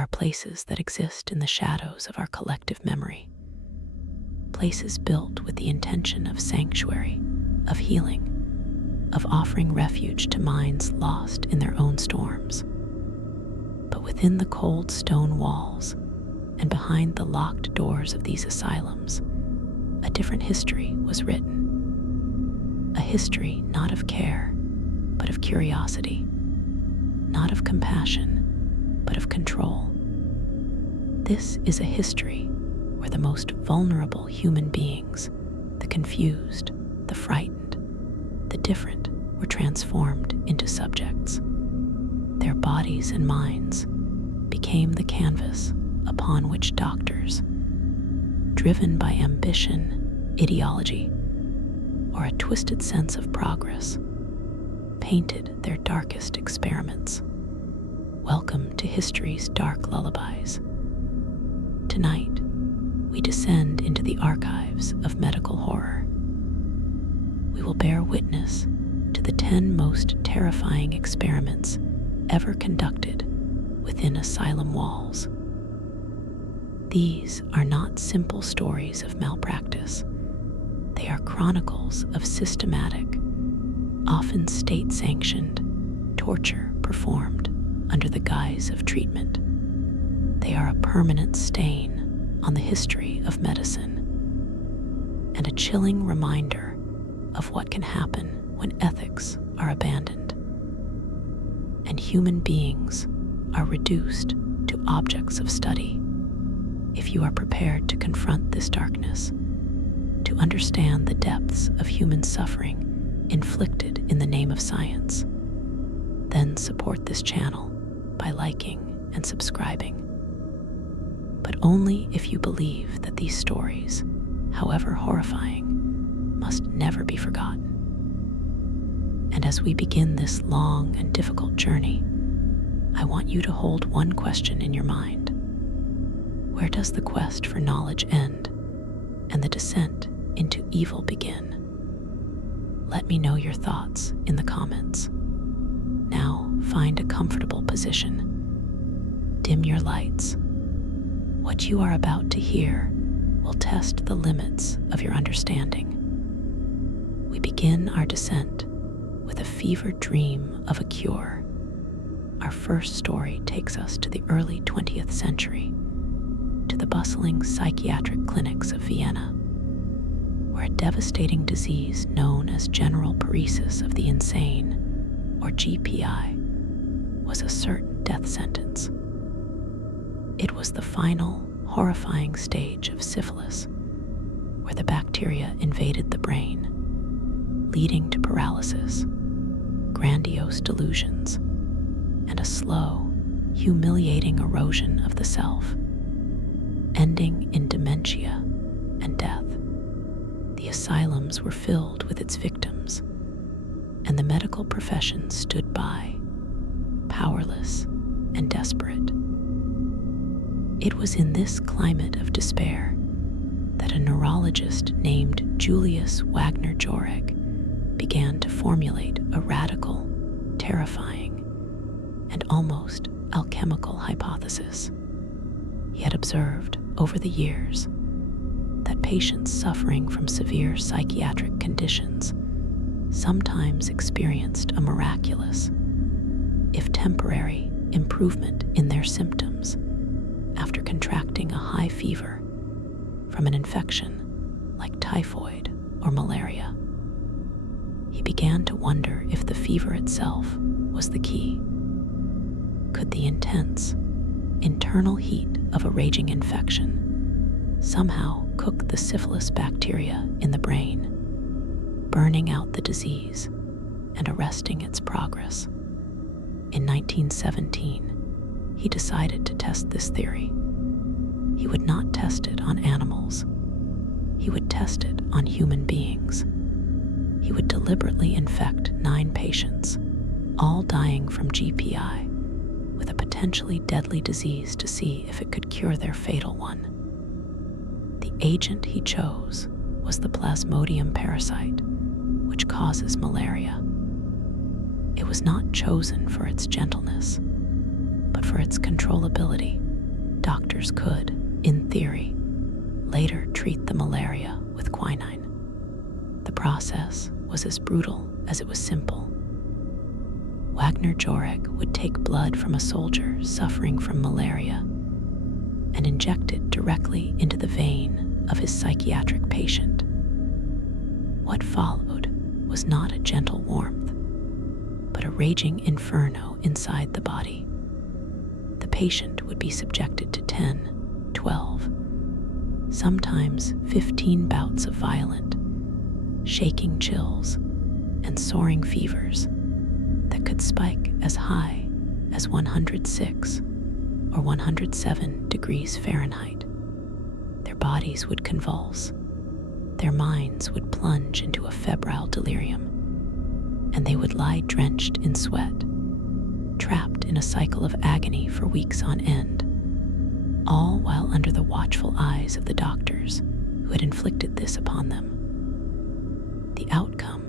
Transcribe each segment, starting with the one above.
are places that exist in the shadows of our collective memory, places built with the intention of sanctuary, of healing, of offering refuge to minds lost in their own storms. But within the cold stone walls and behind the locked doors of these asylums, a different history was written. A history not of care, but of curiosity, not of compassion, but of control. This is a history where the most vulnerable human beings, the confused, the frightened, the different, were transformed into subjects. Their bodies and minds became the canvas upon which doctors, driven by ambition, ideology, or a twisted sense of progress, painted their darkest experiments. Welcome to history's dark lullabies. Tonight, we descend into the archives of medical horror. We will bear witness to the 10 most terrifying experiments ever conducted within asylum walls. These are not simple stories of malpractice. They are chronicles of systematic, often state-sanctioned, torture performed under the guise of treatment. They are a permanent stain on the history of medicine and a chilling reminder of what can happen when ethics are abandoned and human beings are reduced to objects of study. If you are prepared to confront this darkness, to understand the depths of human suffering inflicted in the name of science, then support this channel by liking and subscribing. But only if you believe that these stories, however horrifying, must never be forgotten. And as we begin this long and difficult journey, I want you to hold one question in your mind. Where does the quest for knowledge end and the descent into evil begin? Let me know your thoughts in the comments. Now find a comfortable position. Dim your lights. What you are about to hear will test the limits of your understanding. We begin our descent with a fevered dream of a cure. Our first story takes us to the early 20th century, to the bustling psychiatric clinics of Vienna, where a devastating disease known as general paresis of the insane, or GPI, was a certain death sentence. It was the final, horrifying stage of syphilis, where the bacteria invaded the brain, leading to paralysis, grandiose delusions, and a slow, humiliating erosion of the self, ending in dementia and death. The asylums were filled with its victims, and the medical profession stood by, powerless and desperate. It was in this climate of despair that a neurologist named Julius Wagner-Jauregg began to formulate a radical, terrifying, and almost alchemical hypothesis. He had observed over the years that patients suffering from severe psychiatric conditions sometimes experienced a miraculous, if temporary, improvement in their symptoms after contracting a high fever from an infection like typhoid or malaria. He began to wonder if the fever itself was the key. Could the intense, internal heat of a raging infection somehow cook the syphilis bacteria in the brain, burning out the disease and arresting its progress? In 1917, he decided to test this theory. He would not test it on animals. He would test it on human beings. He would deliberately infect 9 patients, all dying from GPI, with a potentially deadly disease to see if it could cure their fatal one. The agent he chose was the Plasmodium parasite, which causes malaria. It was not chosen for its gentleness, but for its controllability. doctors could, in theory, later treat the malaria with quinine. The process was as brutal as it was simple. Wagner-Jauregg would take blood from a soldier suffering from malaria and inject it directly into the vein of his psychiatric patient. What followed was not a gentle warmth, but a raging inferno inside the body. The patient would be subjected to 10, 12, sometimes 15 bouts of violent, shaking chills and soaring fevers that could spike as high as 106 or 107 degrees Fahrenheit. Their bodies would convulse, their minds would plunge into a febrile delirium, and they would lie drenched in sweat, trapped in a cycle of agony for weeks on end, all while under the watchful eyes of the doctors who had inflicted this upon them. The outcome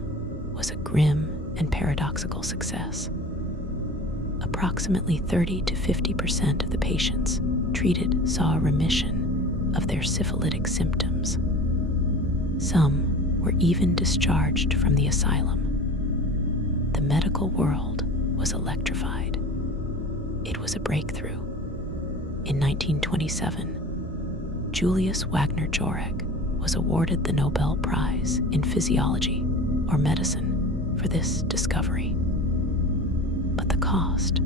was a grim and paradoxical success. Approximately 30 to 50% of the patients treated saw a remission of their syphilitic symptoms. Some were even discharged from the asylum. The medical world was electrified. It was a breakthrough. In 1927, Julius Wagner-Jauregg was awarded the Nobel Prize in Physiology or Medicine for this discovery. But the cost,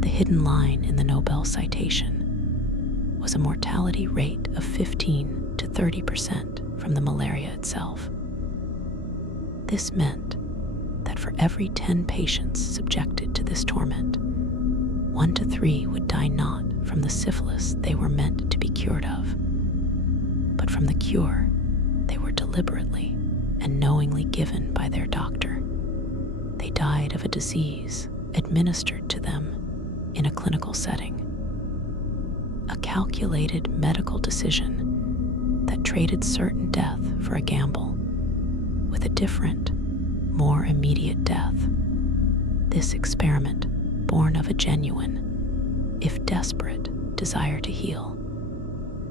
the hidden line in the Nobel citation, was a mortality rate of 15 to 30% from the malaria itself. This meant that for every 10 patients subjected to this torment, 1 to 3 would die not from the syphilis they were meant to be cured of, but from the cure they were deliberately and knowingly given by their doctor. They died of a disease administered to them in a clinical setting. A calculated medical decision that traded certain death for a gamble with a different, more immediate death. This experiment, born of a genuine, if desperate, desire to heal,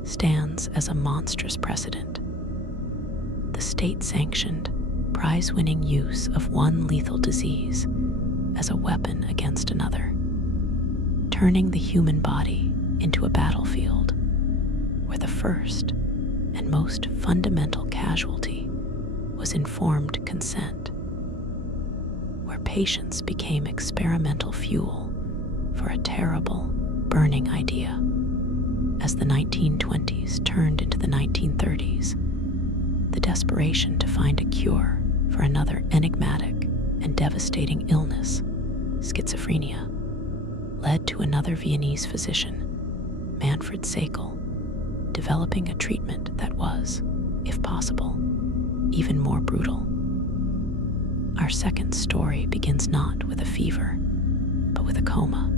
stands as a monstrous precedent. The state-sanctioned, prize-winning use of one lethal disease as a weapon against another, turning the human body into a battlefield where the first and most fundamental casualty was informed consent, where patients became experimental fuel for a terrible, burning idea. As the 1920s turned into the 1930s, the desperation to find a cure for another enigmatic and devastating illness, schizophrenia, led to another Viennese physician, Manfred Sakel, developing a treatment that was, if possible, even more brutal. Our second story begins not with a fever, but with a coma.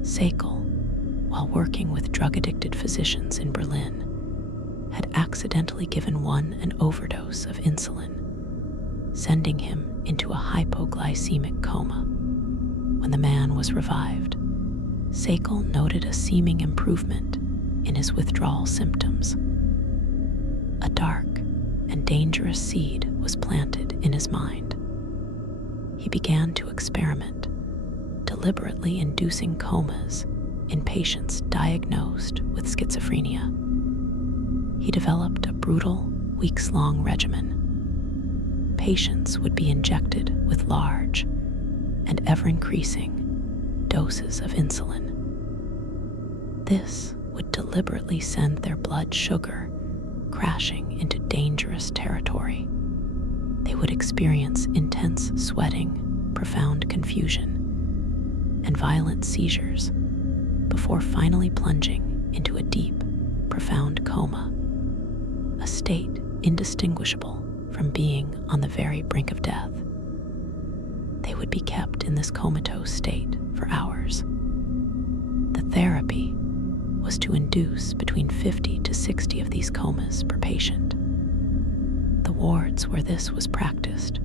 Sakel, while working with drug-addicted physicians in Berlin, had accidentally given one an overdose of insulin, sending him into a hypoglycemic coma. When the man was revived, Sakel noted a seeming improvement in his withdrawal symptoms. A dark and dangerous seed was planted in his mind. He began to experiment, deliberately inducing comas in patients diagnosed with schizophrenia. He developed a brutal, weeks-long regimen. Patients would be injected with large and ever-increasing doses of insulin. This would deliberately send their blood sugar crashing into dangerous territory. They would experience intense sweating, profound confusion, and violent seizures before finally plunging into a deep, profound coma, a state indistinguishable from being on the very brink of death. They would be kept in this comatose state for hours. The therapy was to induce between 50 to 60 of these comas per patient. The wards where this was practiced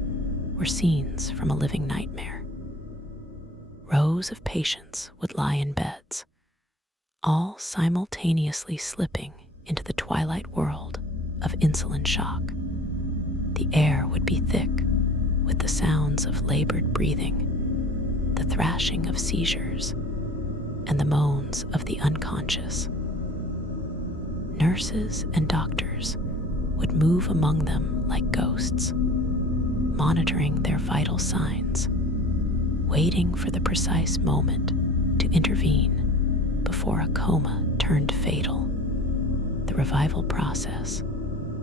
were scenes from a living nightmare. Rows of patients would lie in beds, all simultaneously slipping into the twilight world of insulin shock. The air would be thick with the sounds of labored breathing, the thrashing of seizures, and the moans of the unconscious. Nurses and doctors would move among them like ghosts, monitoring their vital signs, waiting for the precise moment to intervene before a coma turned fatal. The revival process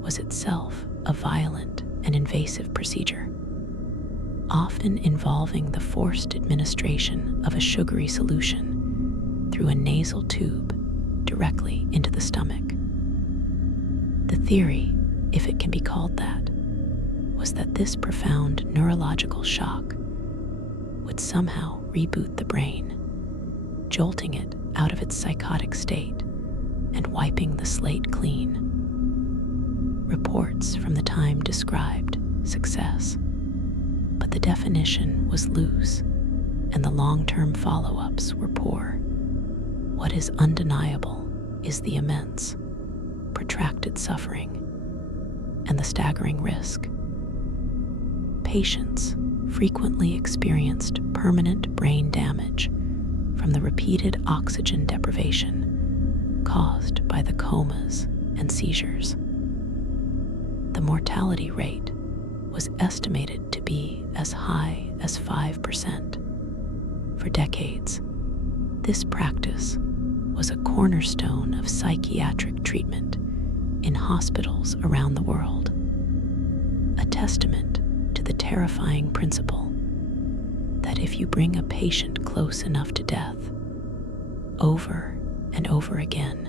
was itself a violent and invasive procedure, often involving the forced administration of a sugary solution through a nasal tube directly into the stomach. The theory, if it can be called that, was that this profound neurological shock would somehow reboot the brain, jolting it out of its psychotic state and wiping the slate clean. Reports from the time described success, but the definition was loose and the long-term follow-ups were poor. What is undeniable is the immense, protracted suffering and the staggering risk. Patients frequently experienced permanent brain damage from the repeated oxygen deprivation caused by the comas and seizures. The mortality rate was estimated to be as high as 5%. For decades, this practice was a cornerstone of psychiatric treatment in hospitals around the world, a testament to the terrifying principle that if you bring a patient close enough to death, over and over again,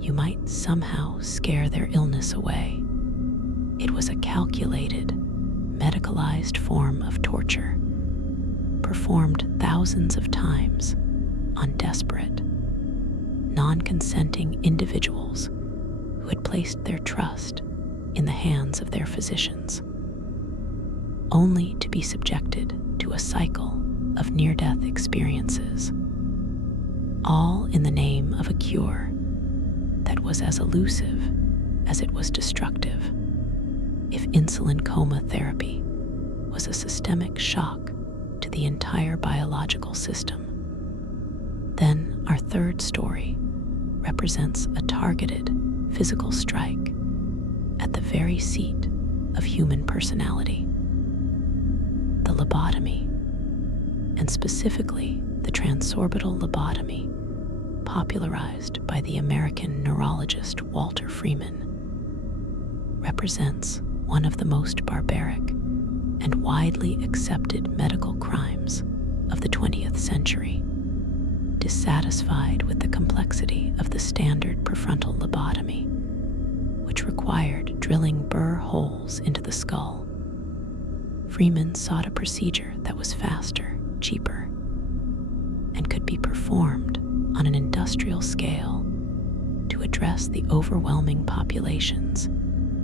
you might somehow scare their illness away. It was a calculated, medicalized form of torture, performed thousands of times on desperate, non-consenting individuals who had placed their trust in the hands of their physicians, only to be subjected to a cycle of near-death experiences, all in the name of a cure that was as elusive as it was destructive. If insulin coma therapy was a systemic shock to the entire biological system, then our third story represents a targeted physical strike at the very seat of human personality. The lobotomy, and specifically the transorbital lobotomy, popularized by the American neurologist Walter Freeman, represents one of the most barbaric and widely accepted medical crimes of the 20th century. Dissatisfied with the complexity of the standard prefrontal lobotomy, which required drilling burr holes into the skull, Freeman sought a procedure that was faster, cheaper, and could be performed on an industrial scale to address the overwhelming populations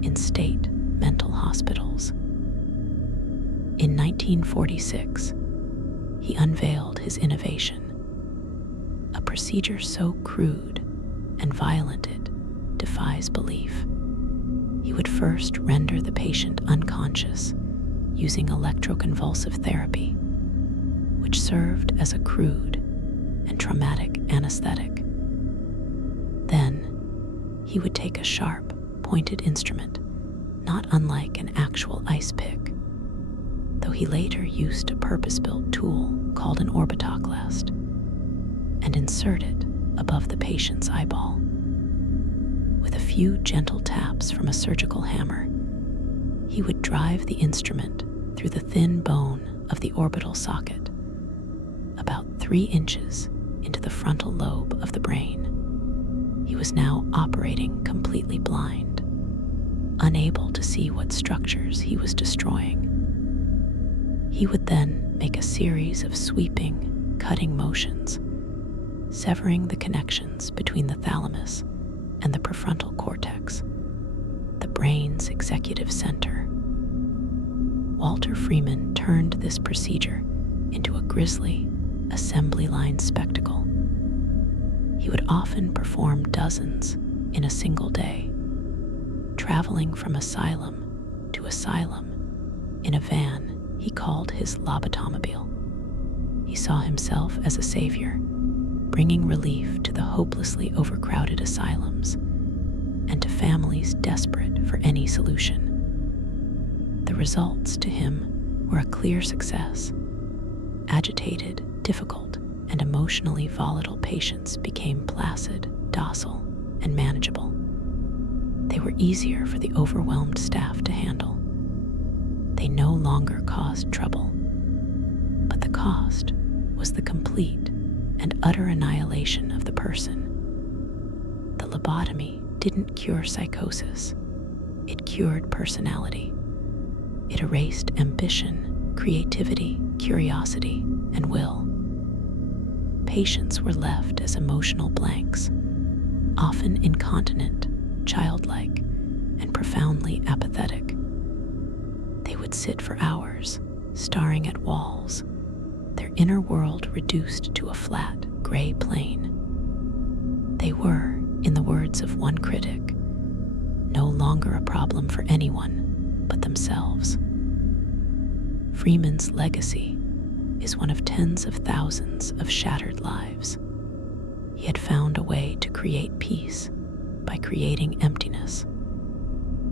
in state mental hospitals. In 1946, he unveiled his innovation, a procedure so crude and violent it defies belief. He would first render the patient unconscious using electroconvulsive therapy, which served as a crude and traumatic anesthetic. Then, he would take a sharp, pointed instrument, not unlike an actual ice pick, though he later used a purpose-built tool called an orbitoclast, and insert it above the patient's eyeball. With a few gentle taps from a surgical hammer, he would drive the instrument through the thin bone of the orbital socket, about 3 inches into the frontal lobe of the brain. He was now operating completely blind, unable to see what structures he was destroying. He would then make a series of sweeping, cutting motions, severing the connections between the thalamus and the prefrontal cortex, the brain's executive center. Walter Freeman turned this procedure into a grisly, assembly line spectacle. He He would often perform dozens in a single day, traveling from asylum to asylum in a van he called his lobotomobile. He saw himself as a savior, bringing relief to the hopelessly overcrowded asylums and to families desperate for any solution. The results to him were a clear success. Agitated, difficult, and emotionally volatile patients became placid, docile, and manageable. They were easier for the overwhelmed staff to handle. They no longer caused trouble, but the cost was the complete and utter annihilation of the person. The lobotomy didn't cure psychosis. It cured personality. It erased ambition, creativity, curiosity, and will. Patients were left as emotional blanks, often incontinent, childlike, and profoundly apathetic. They would sit for hours, staring at walls, their inner world reduced to a flat, gray plane. They were, in the words of one critic, no longer a problem for anyone but themselves. Freeman's legacy is one of tens of thousands of shattered lives. He had found a way to create peace by creating emptiness,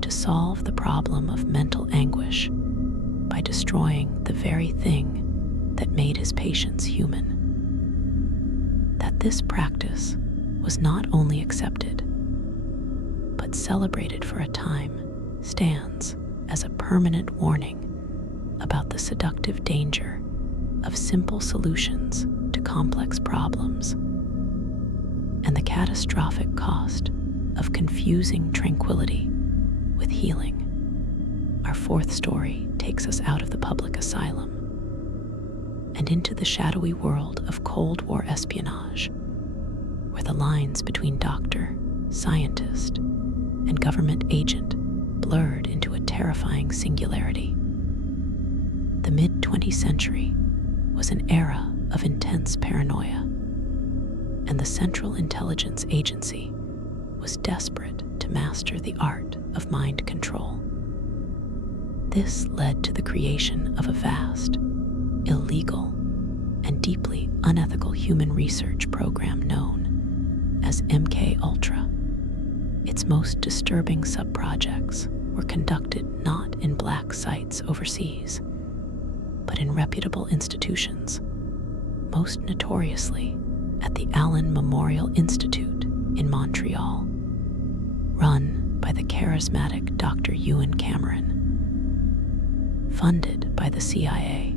to solve the problem of mental anguish by destroying the very thing that made his patients human. That this practice was not only accepted, but celebrated for a time, stands as a permanent warning about the seductive danger of simple solutions to complex problems and the catastrophic cost of confusing tranquility with healing. Our fourth story takes us out of the public asylum and into the shadowy world of Cold War espionage, where the lines between doctor, scientist, and government agent blurred into a terrifying singularity. The mid-20th century was an era of intense paranoia, and the Central Intelligence Agency was desperate to master the art of mind control. This led to the creation of a vast, illegal, and deeply unethical human research program known as MK-Ultra. Its most disturbing sub-projects were conducted not in black sites overseas, but in reputable institutions, most notoriously at the Allen Memorial Institute in Montreal, run by the charismatic Dr. Ewan Cameron. Funded by the CIA,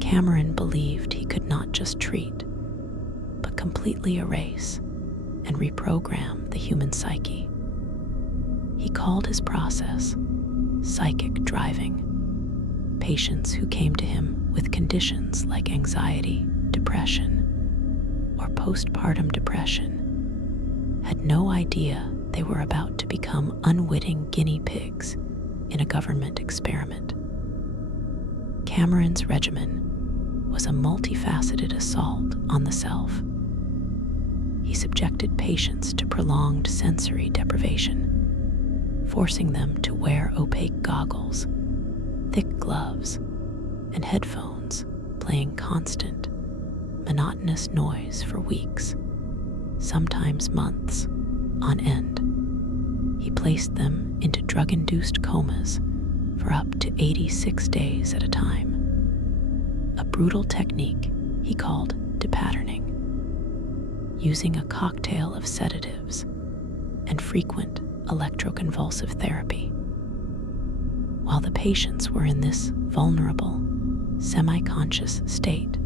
Cameron believed he could not just treat, but completely erase and reprogram the human psyche. He called his process psychic driving. Patients who came to him with conditions like anxiety, depression, or postpartum depression had no idea they were about to become unwitting guinea pigs in a government experiment. Cameron's regimen was a multifaceted assault on the self. He subjected patients to prolonged sensory deprivation, forcing them to wear opaque goggles, thick gloves, and headphones playing constant, monotonous noise for weeks, sometimes months, on end. He placed them into drug-induced comas for up to 86 days at a time. A brutal technique he called depatterning, using a cocktail of sedatives and frequent electroconvulsive therapy. While the patients were in this vulnerable, semi-conscious state,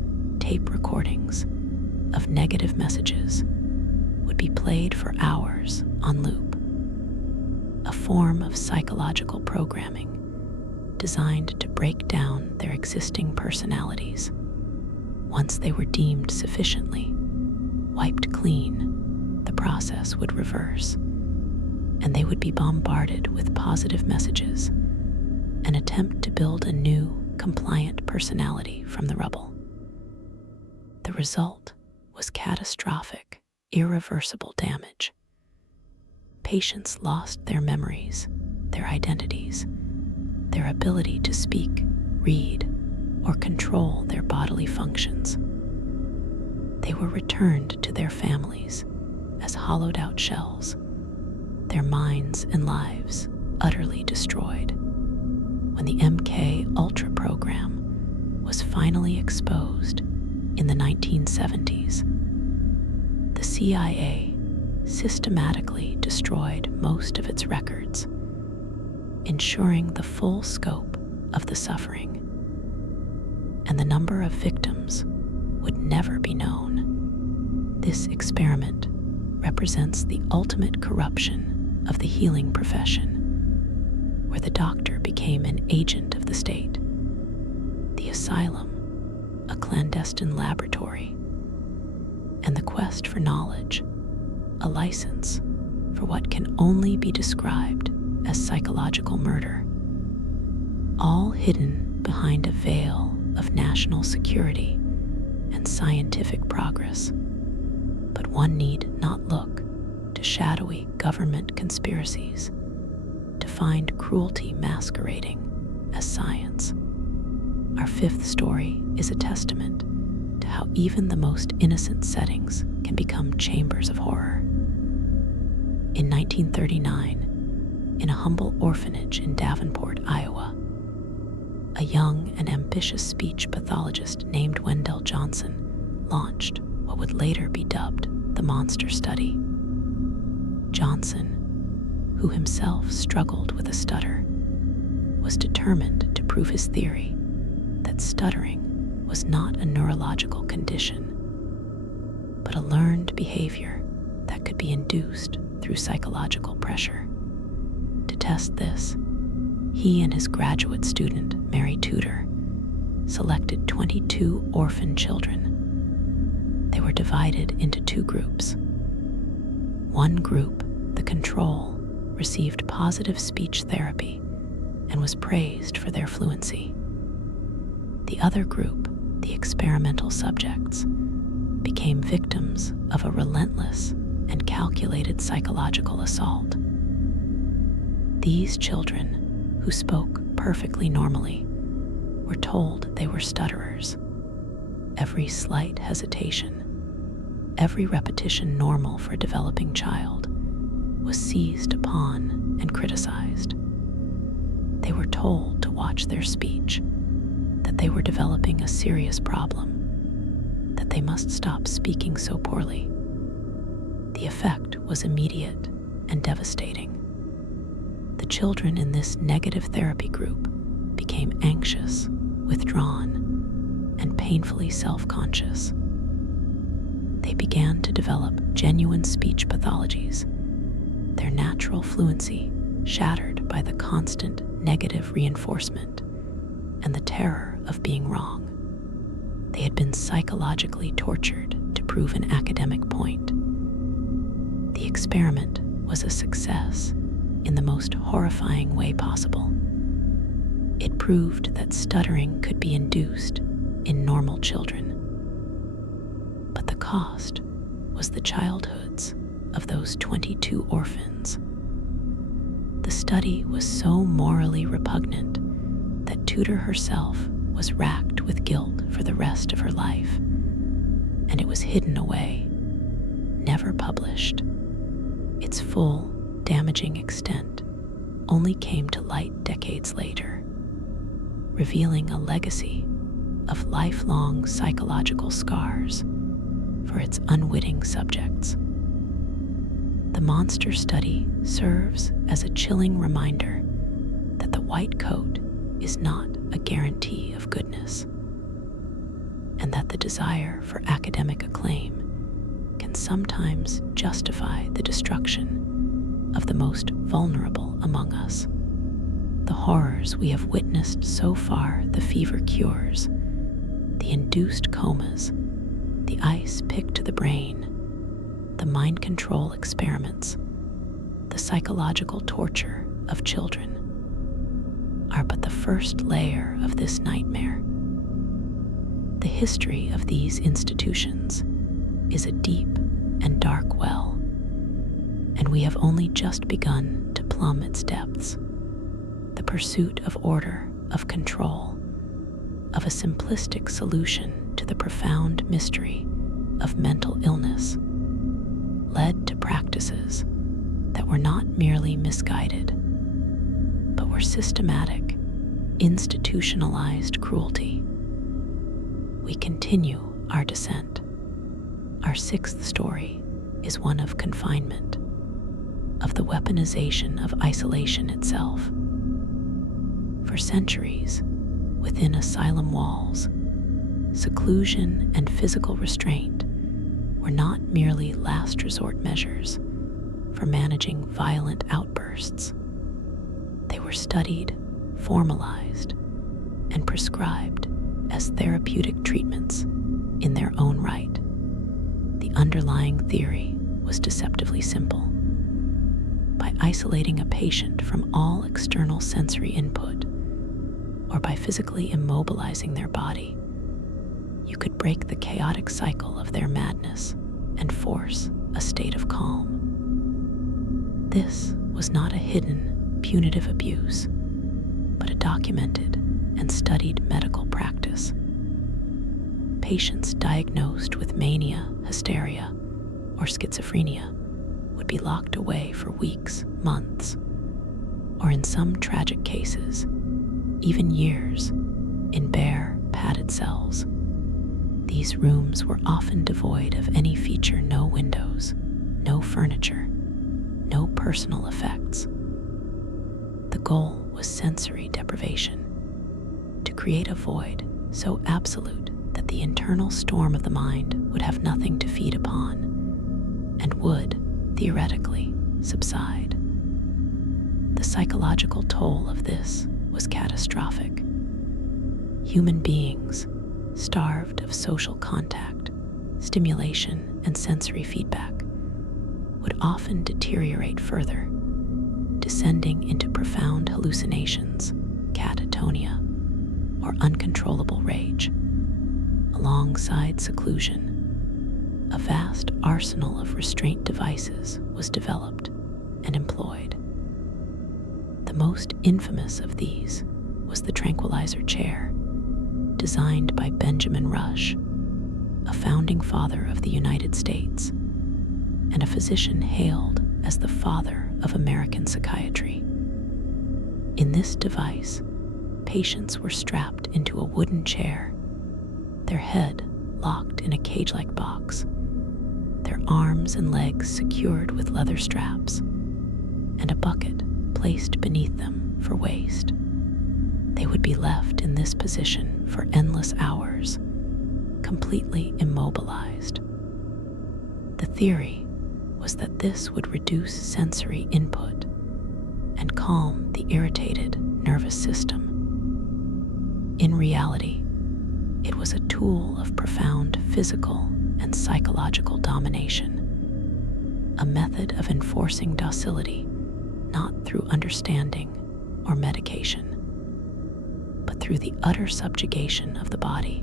tape recordings of negative messages would be played for hours on loop, a form of psychological programming designed to break down their existing personalities. Once they were deemed sufficiently wiped clean, the process would reverse, and they would be bombarded with positive messages, an attempt to build a new, compliant personality from the rubble. The result was catastrophic irreversible damage. Patients lost their memories, their identities, their ability to speak, read, or control their bodily functions. They were returned to their families as hollowed-out shells, their minds and lives utterly destroyed. When the MK Ultra program was finally exposed in the 1970s, the CIA systematically destroyed most of its records, ensuring the full scope of the suffering, and the number of victims would never be known. This experiment represents the ultimate corruption of the healing profession, where the doctor became an agent of the state. The asylum, a clandestine laboratory, and the quest for knowledge, a license for what can only be described as psychological murder, all hidden behind a veil of national security and scientific progress. But one need not look to shadowy government conspiracies to find cruelty masquerading as science. Our fifth story is a testament to how even the most innocent settings can become chambers of horror. In 1939, in a humble orphanage in Davenport, Iowa, a young and ambitious speech pathologist named Wendell Johnson launched what would later be dubbed the Monster Study. Johnson, who himself struggled with a stutter, was determined to prove his theory that stuttering was not a neurological condition, but a learned behavior that could be induced through psychological pressure. To test this, he and his graduate student, Mary Tudor, selected 22 orphan children. They were divided into two groups. One group, the control, received positive speech therapy and was praised for their fluency. The other group, the experimental subjects, became victims of a relentless and calculated psychological assault. These children, who spoke perfectly normally, were told they were stutterers. Every slight hesitation, every repetition normal for a developing child, was seized upon and criticized. They were told to watch their speech, that they were developing a serious problem, that they must stop speaking so poorly. The effect was immediate and devastating. The children in this negative therapy group became anxious, withdrawn, and painfully self-conscious. They began to develop genuine speech pathologies, their natural fluency shattered by the constant negative reinforcement and the terror of being wrong. They had been psychologically tortured to prove an academic point. The experiment was a success in the most horrifying way possible. It proved that stuttering could be induced in normal children. But the cost was the childhoods of those 22 orphans. The study was so morally repugnant that Tudor herself was racked with guilt for the rest of her life, and it was hidden away, never published. Its full, damaging extent only came to light decades later, revealing a legacy of lifelong psychological scars for its unwitting subjects. The Monster Study serves as a chilling reminder that the white coat is not a guarantee of goodness, and that the desire for academic acclaim can sometimes justify the destruction of the most vulnerable among us. The horrors we have witnessed so far, the fever cures, the induced comas, the ice picked to the brain, the mind control experiments, the psychological torture of children, are but the first layer of this nightmare. The history of these institutions is a deep and dark we have only just begun to plumb its depths. The pursuit of order, of control, of a simplistic solution to the profound mystery of mental illness led to practices that were not merely misguided, but were systematic, institutionalized cruelty. We continue our descent. Our sixth story is one of confinement, of the weaponization of isolation itself. For centuries, within asylum walls, seclusion and physical restraint were not merely last resort measures for managing violent outbursts. They were studied, formalized, and prescribed as therapeutic treatments in their own right. The underlying theory was deceptively simple. By isolating a patient from all external sensory input, or by physically immobilizing their body, you could break the chaotic cycle of their madness and force a state of calm. This was not a hidden, punitive abuse, but a documented and studied medical practice. Patients diagnosed with mania, hysteria, or schizophrenia would be locked away for weeks, months, or in some tragic cases, even years, in bare, padded cells. These rooms were often devoid of any feature: no windows, no furniture, no personal effects. The goal was sensory deprivation, to create a void so absolute that the internal storm of the mind would have nothing to feed upon, and would, theoretically, subside. The psychological toll of this was catastrophic. Human beings, starved of social contact, stimulation, and sensory feedback, would often deteriorate further, descending into profound hallucinations, catatonia, or uncontrollable rage. Alongside seclusion, a vast arsenal of restraint devices was developed and employed. The most infamous of these was the tranquilizer chair, designed by Benjamin Rush, a founding father of the United States, and a physician hailed as the father of American psychiatry. In this device, patients were strapped into a wooden chair, their head locked in a cage-like box, their arms and legs secured with leather straps, and a bucket placed beneath them for waste. They would be left in this position for endless hours, completely immobilized. The theory was that this would reduce sensory input and calm the irritated nervous system. In reality, it was a tool of profound physical and psychological domination, a method of enforcing docility not through understanding or medication, but through the utter subjugation of the body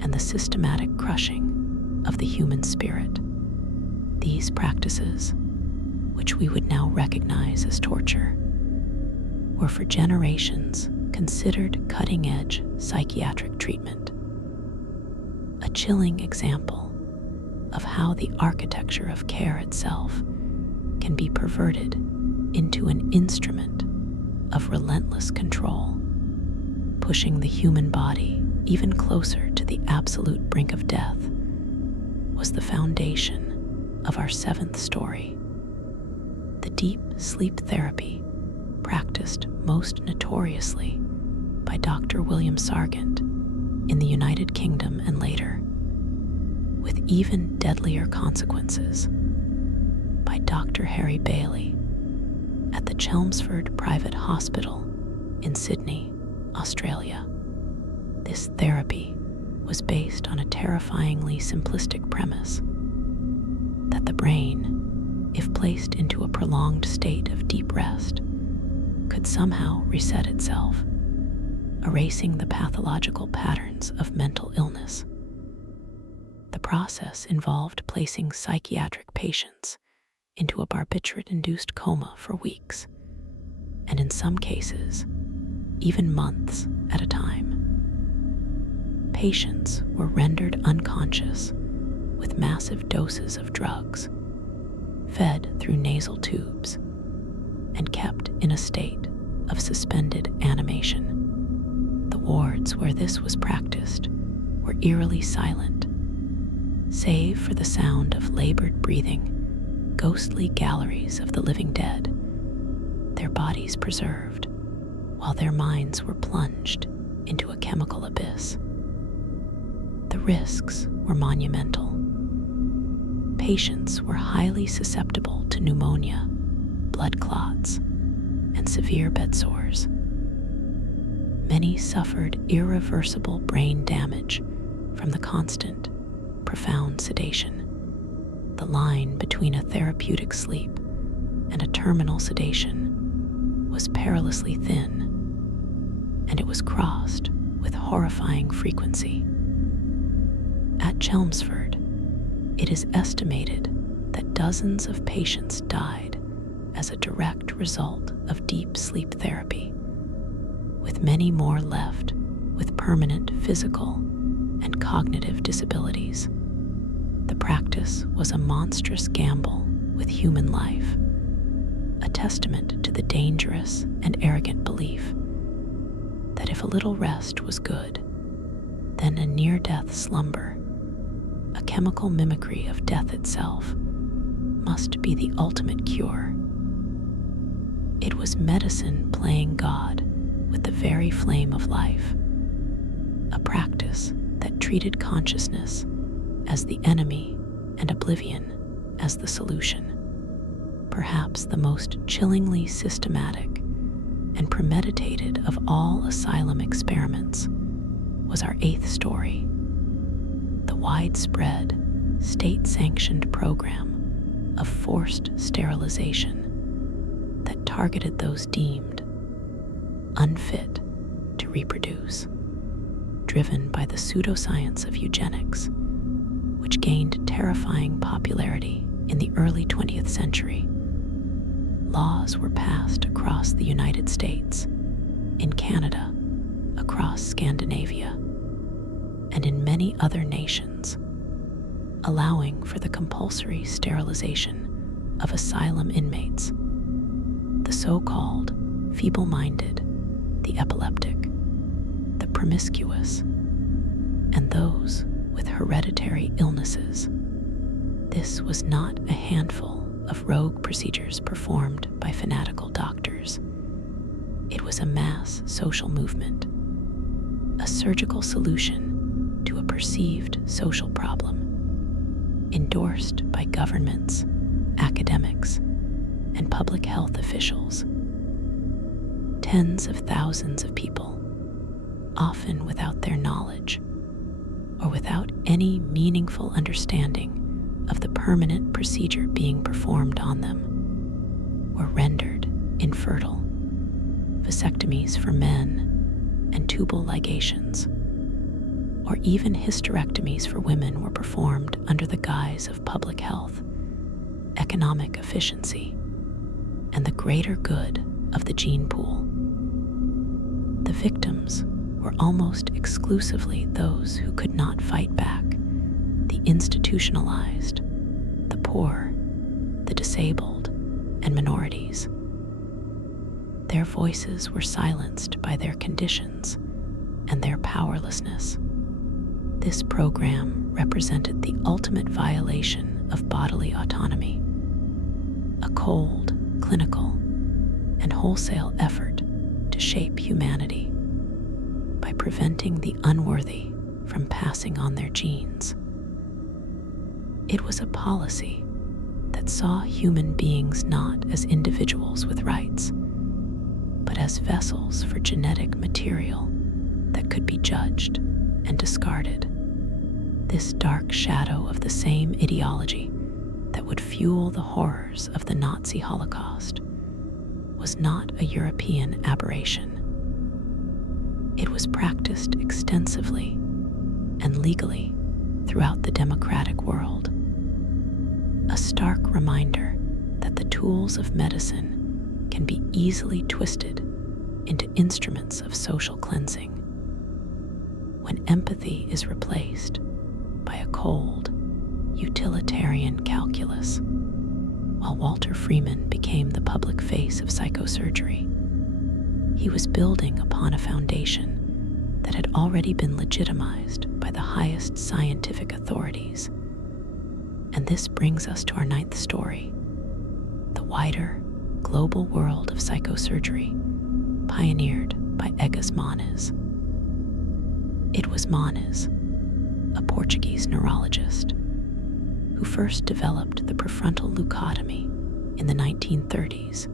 and the systematic crushing of the human spirit. These practices, which we would now recognize as torture, were for generations considered cutting-edge psychiatric treatment. A chilling example of how the architecture of care itself can be perverted into an instrument of relentless control, pushing the human body even closer to the absolute brink of death, was the foundation of our seventh story. The deep sleep therapy practiced most notoriously by Dr. William Sargent in the United Kingdom and later, with even deadlier consequences, by Dr. Harry Bailey at the Chelmsford Private Hospital in Sydney, Australia. This therapy was based on a terrifyingly simplistic premise that the brain, if placed into a prolonged state of deep rest, could somehow reset itself, erasing the pathological patterns of mental illness. The process involved placing psychiatric patients into a barbiturate-induced coma for weeks, and in some cases, even months at a time. Patients were rendered unconscious with massive doses of drugs, fed through nasal tubes, and kept in a state of suspended animation. The wards where this was practiced were eerily silent, save for the sound of labored breathing, ghostly galleries of the living dead, their bodies preserved, while their minds were plunged into a chemical abyss. The risks were monumental. Patients were highly susceptible to pneumonia, blood clots, and severe bed sores. Many suffered irreversible brain damage from the constant, profound sedation. The line between a therapeutic sleep and a terminal sedation was perilously thin, and it was crossed with horrifying frequency. At Chelmsford, it is estimated that dozens of patients died as a direct result of deep sleep therapy, with many more left with permanent physical and cognitive disabilities. The practice was a monstrous gamble with human life, a testament to the dangerous and arrogant belief that if a little rest was good, then a near-death slumber, a chemical mimicry of death itself, must be the ultimate cure. It was medicine playing God with the very flame of life, a practice that treated consciousness as the enemy and oblivion as the solution. Perhaps the most chillingly systematic and premeditated of all asylum experiments was our eighth story, the widespread, state-sanctioned program of forced sterilization that targeted those deemed unfit to reproduce, driven by the pseudoscience of eugenics, which gained terrifying popularity in the early 20th century. Laws were passed across the United States, in Canada, across Scandinavia, and in many other nations, allowing for the compulsory sterilization of asylum inmates, the so-called feeble-minded, the epileptic, the promiscuous, and those with hereditary illnesses. This was not a handful of rogue procedures performed by fanatical doctors. It was a mass social movement, a surgical solution to a perceived social problem, endorsed by governments, academics, and public health officials. Tens of thousands of people, often without their knowledge, or without any meaningful understanding of the permanent procedure being performed on them, were rendered infertile. Vasectomies for men and tubal ligations, or even hysterectomies for women, were performed under the guise of public health, economic efficiency, and the greater good of the gene pool. The victims were almost exclusively those who could not fight back, the institutionalized, the poor, the disabled, and minorities. Their voices were silenced by their conditions and their powerlessness. This program represented the ultimate violation of bodily autonomy, a cold, clinical, and wholesale effort to shape humanity by preventing the unworthy from passing on their genes. It was a policy that saw human beings not as individuals with rights, but as vessels for genetic material that could be judged and discarded. This dark shadow of the same ideology that would fuel the horrors of the Nazi Holocaust was not a European aberration. It was practiced extensively and legally throughout the democratic world. A stark reminder that the tools of medicine can be easily twisted into instruments of social cleansing. When empathy is replaced by a cold, utilitarian calculus, while Walter Freeman became the public face of psychosurgery, he was building upon a foundation that had already been legitimized by the highest scientific authorities. And this brings us to our ninth story, the wider, global world of psychosurgery, pioneered by Egas Moniz. It was Moniz, a Portuguese neurologist, who first developed the prefrontal leucotomy in the 1930s,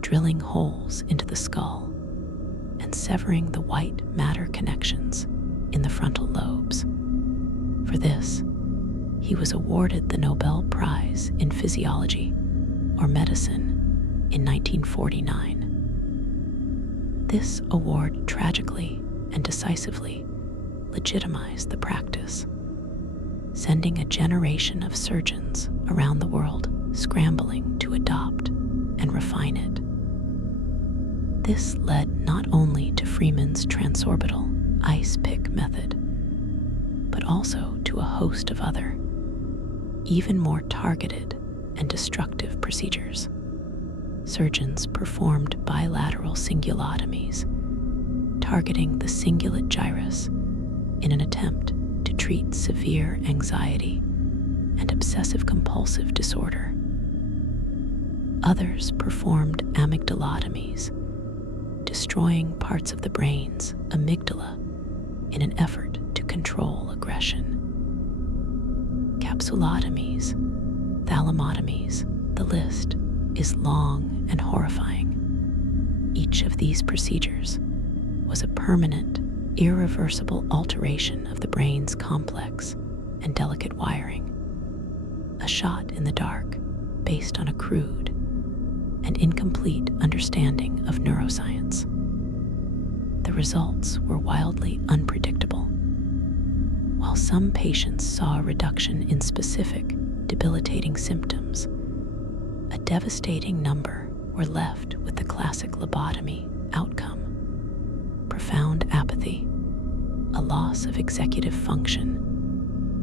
drilling holes into the skull and severing the white matter connections in the frontal lobes. For this, he was awarded the Nobel Prize in Physiology or Medicine in 1949. This award tragically and decisively legitimized the practice, sending a generation of surgeons around the world scrambling to adopt and refine it. This led not only to Freeman's transorbital ice pick method, but also to a host of other, even more targeted and destructive procedures. Surgeons performed bilateral cingulotomies, targeting the cingulate gyrus in an attempt to treat severe anxiety and obsessive-compulsive disorder. Others performed amygdalotomies, destroying parts of the brain's amygdala in an effort to control aggression. Capsulotomies, thalamotomies, the list is long and horrifying. Each of these procedures was a permanent, irreversible alteration of the brain's complex and delicate wiring, a shot in the dark based on a crude and incomplete understanding of neuroscience. The results were wildly unpredictable. While some patients saw a reduction in specific, debilitating symptoms, a devastating number were left with the classic lobotomy outcome: profound apathy, a loss of executive function,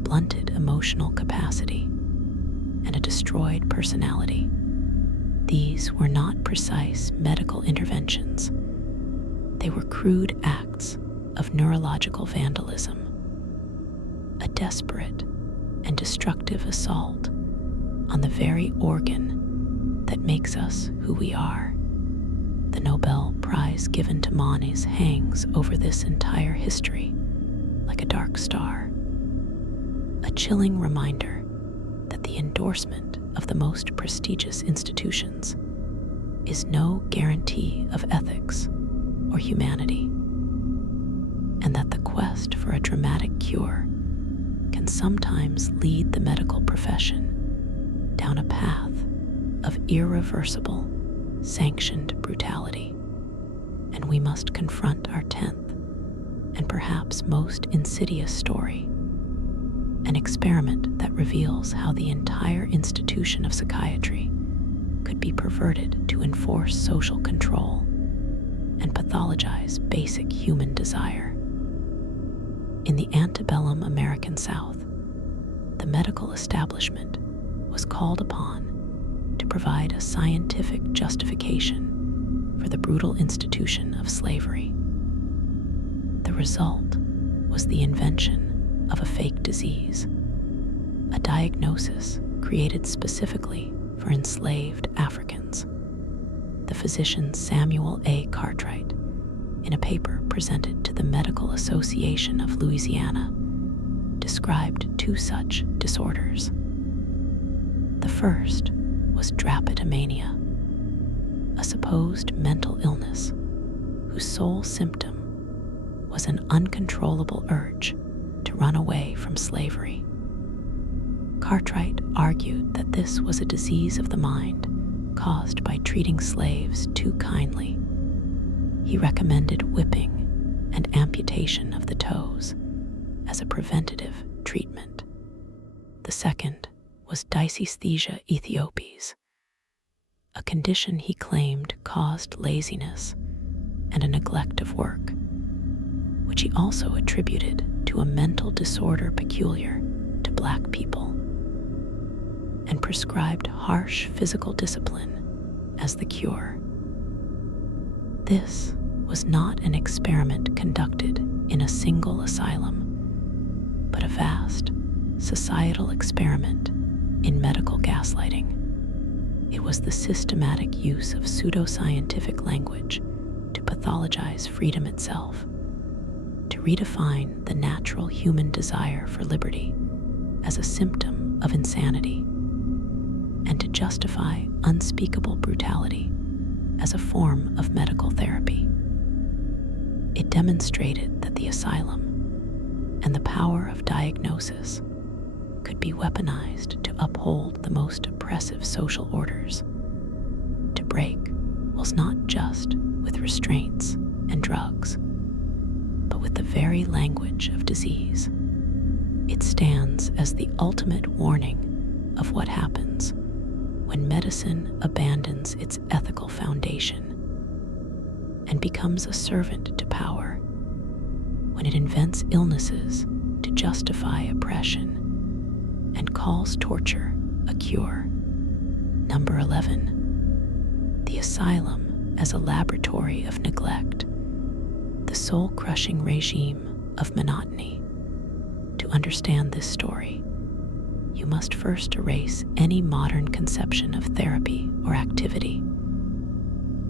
blunted emotional capacity, and a destroyed personality. These were not precise medical interventions. They were crude acts of neurological vandalism, a desperate and destructive assault on the very organ that makes us who we are. The Nobel Prize given to Moniz hangs over this entire history like a dark star, a chilling reminder that the endorsement of the most prestigious institutions is no guarantee of ethics or humanity, and that the quest for a dramatic cure can sometimes lead the medical profession down a path of irreversible, sanctioned brutality. And we must confront our 10th and perhaps most insidious story, an experiment that reveals how the entire institution of psychiatry could be perverted to enforce social control and pathologize basic human desire. In the antebellum American South, the medical establishment was called upon to provide a scientific justification for the brutal institution of slavery. The result was the invention of a fake disease, a diagnosis created specifically for enslaved Africans. The physician Samuel A. Cartwright, in a paper presented to the Medical Association of Louisiana, described two such disorders. The first was drapetomania, a supposed mental illness whose sole symptom was an uncontrollable urge to run away from slavery. Cartwright argued that this was a disease of the mind caused by treating slaves too kindly. He recommended whipping and amputation of the toes as a preventative treatment. The second was dysesthesia Ethiopes, a condition he claimed caused laziness and a neglect of work, which he also attributed to a mental disorder peculiar to Black people, and prescribed harsh physical discipline as the cure. This was not an experiment conducted in a single asylum, but a vast societal experiment in medical gaslighting. It was the systematic use of pseudoscientific language to pathologize freedom itself, to redefine the natural human desire for liberty as a symptom of insanity, and to justify unspeakable brutality as a form of medical therapy. It demonstrated that the asylum and the power of diagnosis could be weaponized to uphold the most oppressive social orders. To break was not just with restraints and drugs, but with the very language of disease. It stands as the ultimate warning of what happens when medicine abandons its ethical foundation and becomes a servant to power, when it invents illnesses to justify oppression and calls torture a cure. Number 11, the asylum as a laboratory of neglect, the soul-crushing regime of monotony. To understand this story, you must first erase any modern conception of therapy or activity.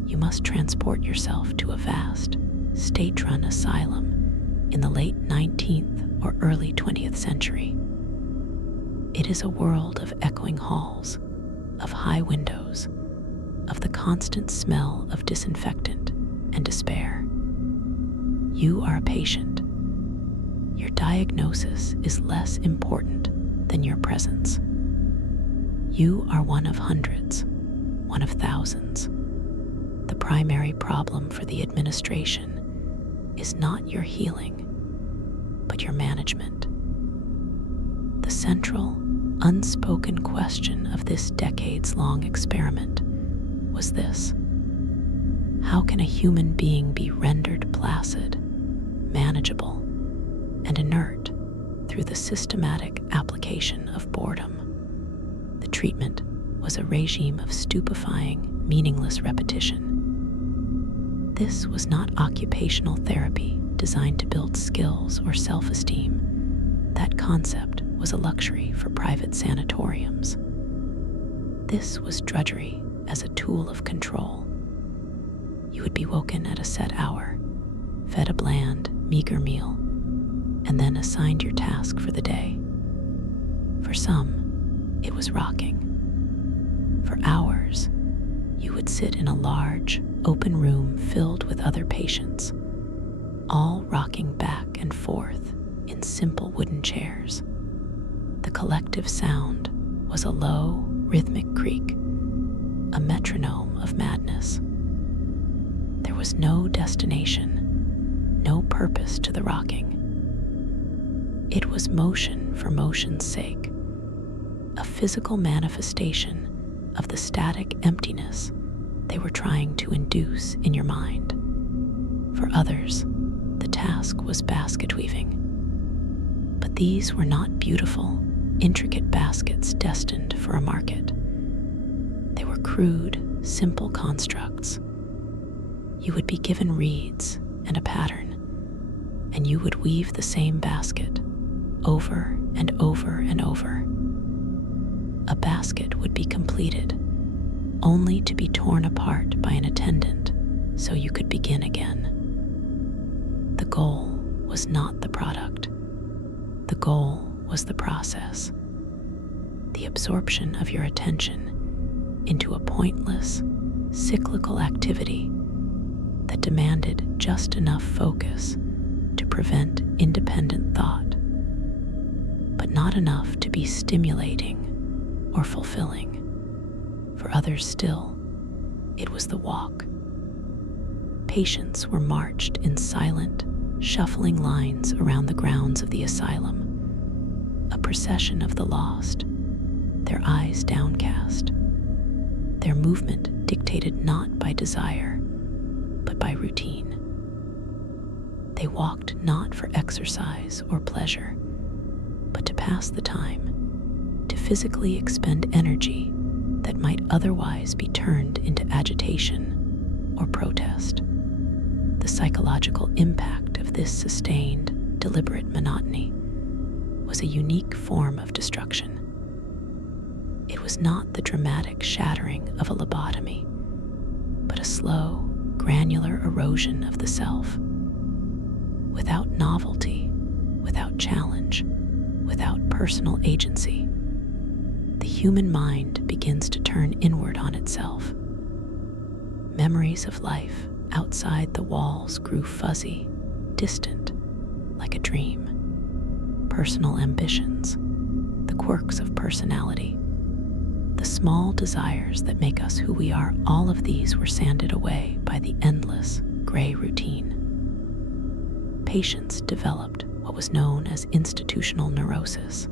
You must transport yourself to a vast, state-run asylum in the late 19th or early 20th century. It is a world of echoing halls, of high windows, of the constant smell of disinfectant and despair. You are a patient. Your diagnosis is less important than your presence. You are one of hundreds, one of thousands. The primary problem for the administration is not your healing, but your management. The central, unspoken question of this decades-long experiment was this: how can a human being be rendered placid, manageable, and inert through the systematic application of boredom? The treatment was a regime of stupefying, meaningless repetition. This was not occupational therapy designed to build skills or self-esteem. That concept was a luxury for private sanatoriums. This was drudgery as a tool of control. You would be woken at a set hour, fed a bland, meager meal, and then assigned your task for the day. For some, it was rocking. For hours, you would sit in a large, open room filled with other patients, all rocking back and forth in simple wooden chairs. The collective sound was a low, rhythmic creak, a metronome of madness. There was no destination, no purpose to the rocking. It was motion for motion's sake, a physical manifestation of the static emptiness they were trying to induce in your mind. For others, the task was basket weaving. But these were not beautiful, intricate baskets destined for a market. They were crude, simple constructs. You would be given reeds and a pattern, and you would weave the same basket over and over and over. A basket would be completed, only to be torn apart by an attendant so you could begin again. The goal was not the product. The goal was the process, the absorption of your attention into a pointless, cyclical activity that demanded just enough focus to prevent independent thought, but not enough to be stimulating or fulfilling. For others still, it was the walk. Patients were marched in silent, shuffling lines around the grounds of the asylum, a procession of the lost, their eyes downcast, their movement dictated not by desire, but by routine. They walked not for exercise or pleasure, but to pass the time, to physically expend energy that might otherwise be turned into agitation or protest. The psychological impact of this sustained, deliberate monotony was a unique form of destruction. It was not the dramatic shattering of a lobotomy, but a slow, granular erosion of the self. Without novelty, without challenge, without personal agency, the human mind begins to turn inward on itself. Memories of life outside the walls grew fuzzy, distant, like a dream. Personal ambitions, the quirks of personality, the small desires that make us who we are, all of these were sanded away by the endless, gray routine. Patients developed what was known as institutional neurosis,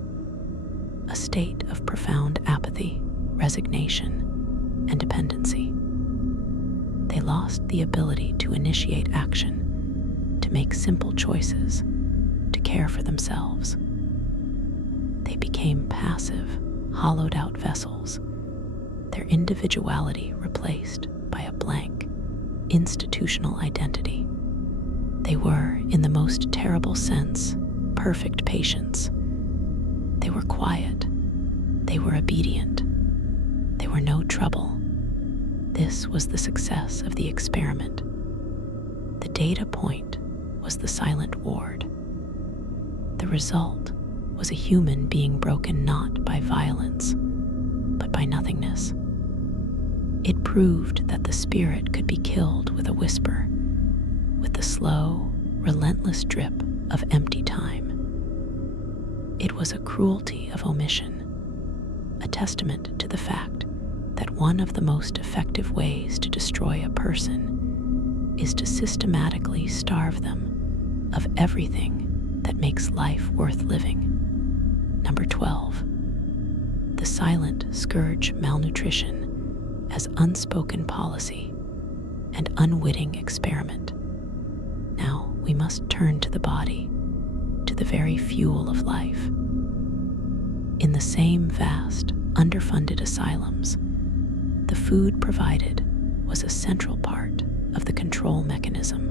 a state of profound apathy, resignation, and dependency. They lost the ability to initiate action, to make simple choices, to care for themselves. They became passive, hollowed-out vessels, their individuality replaced by a blank, institutional identity. They were, in the most terrible sense, perfect patients. They were quiet. They were obedient. They were no trouble. This was the success of the experiment. The data point was the silent ward. The result was a human being broken not by violence, but by nothingness. It proved that the spirit could be killed with a whisper, with the slow, relentless drip of empty time. It was a cruelty of omission, a testament to the fact that one of the most effective ways to destroy a person is to systematically starve them of everything that makes life worth living. Number 12. The silent scourge malnutrition as unspoken policy and unwitting experiment. Now we must turn to the body, to the very fuel of life. In the same vast, underfunded asylums, the food provided was a central part of the control mechanism.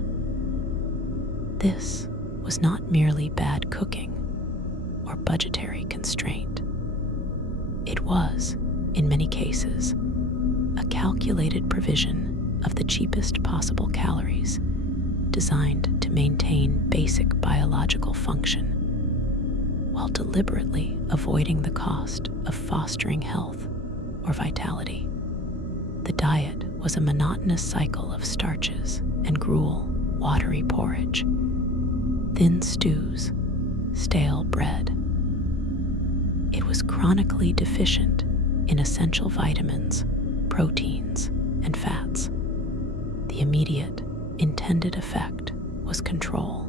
This was not merely bad cooking or budgetary constraint. It was, in many cases, a calculated provision of the cheapest possible calories designed to maintain basic biological function, while deliberately avoiding the cost of fostering health or vitality. The diet was a monotonous cycle of starches and gruel, watery porridge, thin stews, stale bread. It was chronically deficient in essential vitamins, proteins, and fats. The immediate, intended effect was control.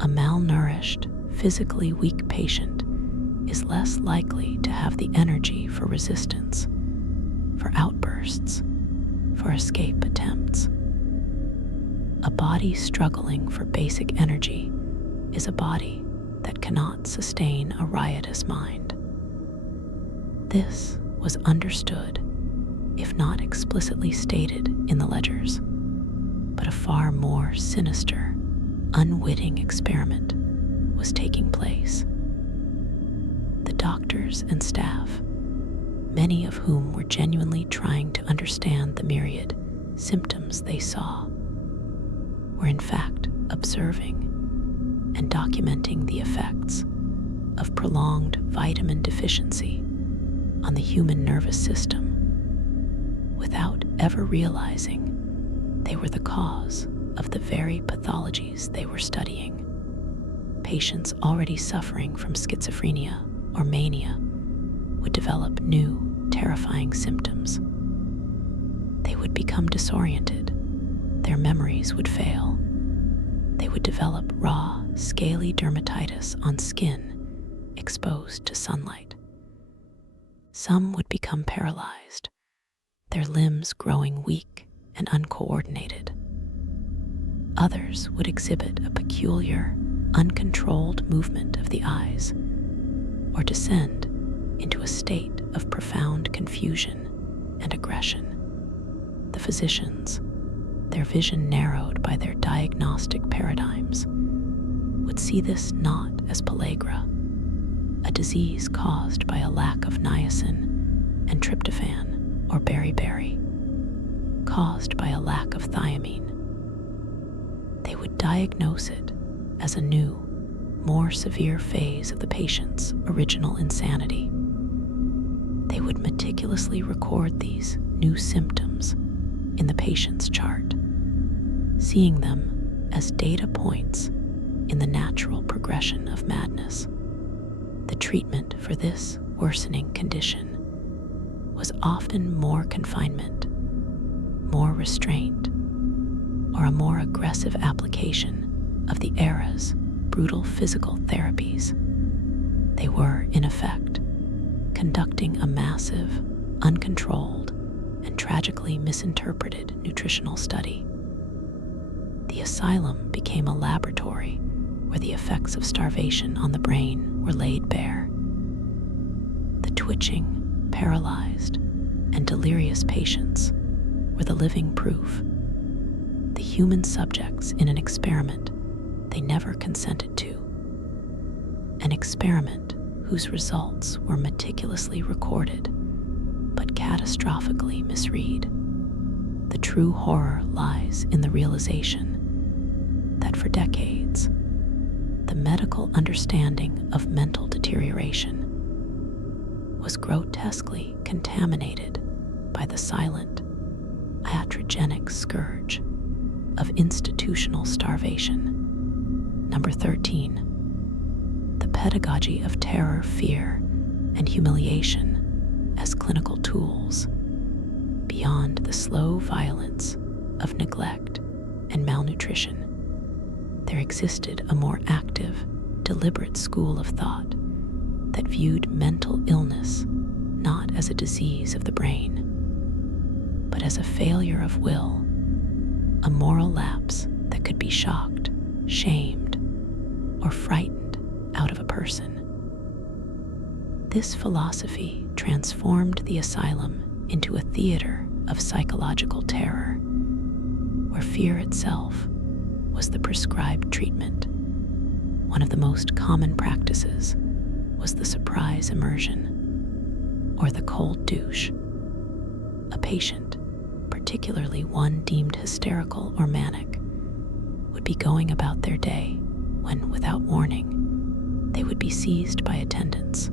A malnourished, physically weak patient is less likely to have the energy for resistance, for outbursts, for escape attempts. A body struggling for basic energy is a body that cannot sustain a riotous mind. This was understood, if not explicitly stated in the ledgers, but a far more sinister, unwitting experiment was taking place. The doctors and staff, many of whom were genuinely trying to understand the myriad symptoms they saw, were in fact observing and documenting the effects of prolonged vitamin deficiency on the human nervous system without ever realizing they were the cause of the very pathologies they were studying. Patients already suffering from schizophrenia or mania would develop new, terrifying symptoms. They would become disoriented. Their memories would fail. They would develop raw, scaly dermatitis on skin exposed to sunlight. Some would become paralyzed, their limbs growing weak and uncoordinated. Others would exhibit a peculiar, uncontrolled movement of the eyes, or descend into a state of profound confusion and aggression. The physicians, their vision narrowed by their diagnostic paradigms, would see this not as pellagra, a disease caused by a lack of niacin and tryptophan or beriberi, caused by a lack of thiamine. They would diagnose it as a new, more severe phase of the patient's original insanity. They would meticulously record these new symptoms in the patient's chart, seeing them as data points in the natural progression of madness. The treatment for this worsening condition was often more confinement, more restraint, or a more aggressive application of the era's brutal physical therapies. They were, in effect, conducting a massive, uncontrolled, and tragically misinterpreted nutritional study. The asylum became a laboratory where the effects of starvation on the brain were laid bare. The twitching, paralyzed, and delirious patients were the living proof, the human subjects in an experiment they never consented to, an experiment whose results were meticulously recorded but catastrophically misread. The true horror lies in the realization that for decades, the medical understanding of mental deterioration was grotesquely contaminated by the silent, iatrogenic scourge of institutional starvation. Number 13, the pedagogy of terror, fear, and humiliation as clinical tools. Beyond the slow violence of neglect and malnutrition, there existed a more active, deliberate school of thought that viewed mental illness not as a disease of the brain, but as a failure of will, a moral lapse that could be shocked, shamed, or frightened out of a person. This philosophy transformed the asylum into a theater of psychological terror, where fear itself was the prescribed treatment. One of the most common practices was the surprise immersion, or the cold douche. A patient, particularly one deemed hysterical or manic, would be going about their day when, without warning, they would be seized by attendants,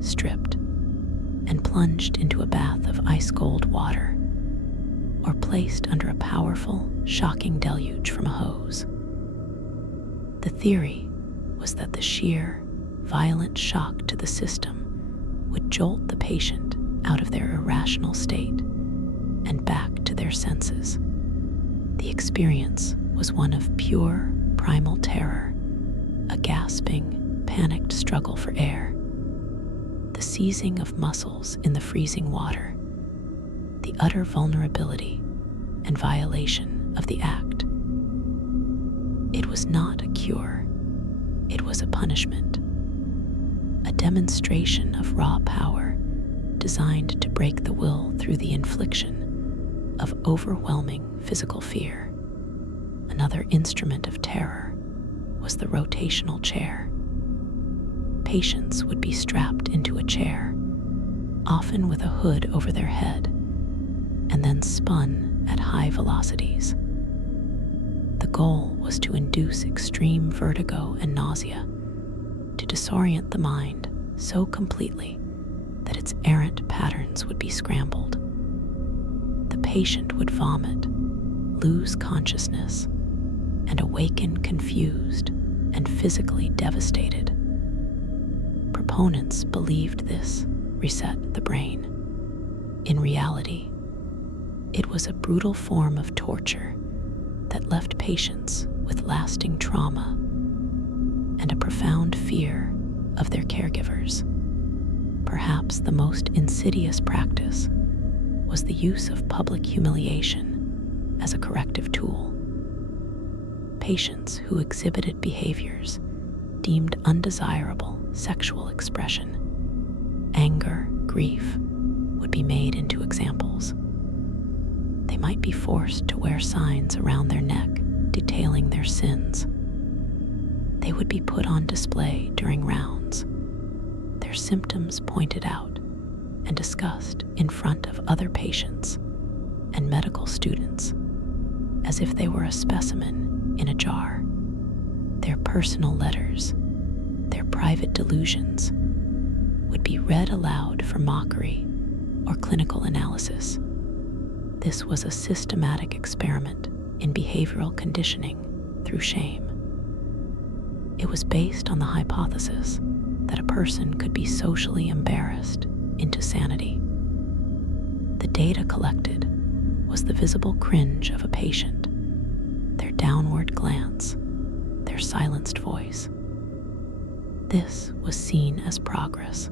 stripped, and plunged into a bath of ice-cold water, or placed under a powerful, shocking deluge from a hose. The theory was that the sheer, violent shock to the system would jolt the patient out of their irrational state and back to their senses. The experience was one of pure, primal terror, a gasping, panicked struggle for air, the seizing of muscles in the freezing water, the utter vulnerability and violation of the act. It was not a cure, it was a punishment, a demonstration of raw power designed to break the will through the infliction of overwhelming physical fear. Another instrument of terror was the rotational chair. Patients would be strapped into a chair, often with a hood over their head, and then spun at high velocities. The goal was to induce extreme vertigo and nausea, to disorient the mind so completely that its errant patterns would be scrambled. The patient would vomit, lose consciousness, and awaken confused and physically devastated. Proponents believed this reset the brain. In reality, it was a brutal form of torture that left patients with lasting trauma and a profound fear of their caregivers. Perhaps the most insidious practice was was the use of public humiliation as a corrective tool. Patients who exhibited behaviors deemed undesirable sexual expression, anger, grief, would be made into examples. They might be forced to wear signs around their neck detailing their sins. They would be put on display during rounds, their symptoms pointed out and discussed in front of other patients and medical students as if they were a specimen in a jar. Their personal letters, their private delusions, would be read aloud for mockery or clinical analysis. This was a systematic experiment in behavioral conditioning through shame. It was based on the hypothesis that a person could be socially embarrassed into sanity. The data collected was the visible cringe of a patient, their downward glance, their silenced voice. This was seen as progress.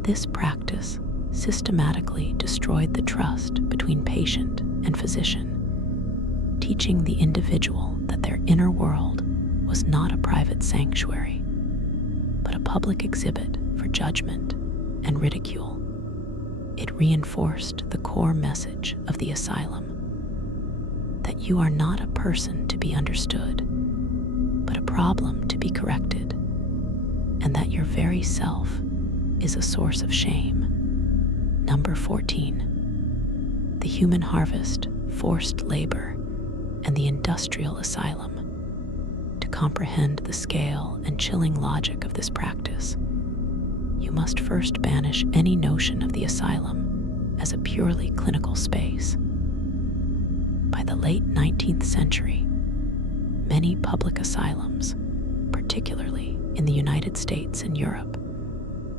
This practice systematically destroyed the trust between patient and physician, teaching the individual that their inner world was not a private sanctuary, but a public exhibit for judgment and ridicule. It reinforced the core message of the asylum, that you are not a person to be understood, but a problem to be corrected, and that your very self is a source of shame. Number 14. The human harvest, forced labor, and the industrial asylum. To comprehend the scale and chilling logic of this practice, you must first banish any notion of the asylum as a purely clinical space. By the late 19th century, many public asylums, particularly in the United States and Europe,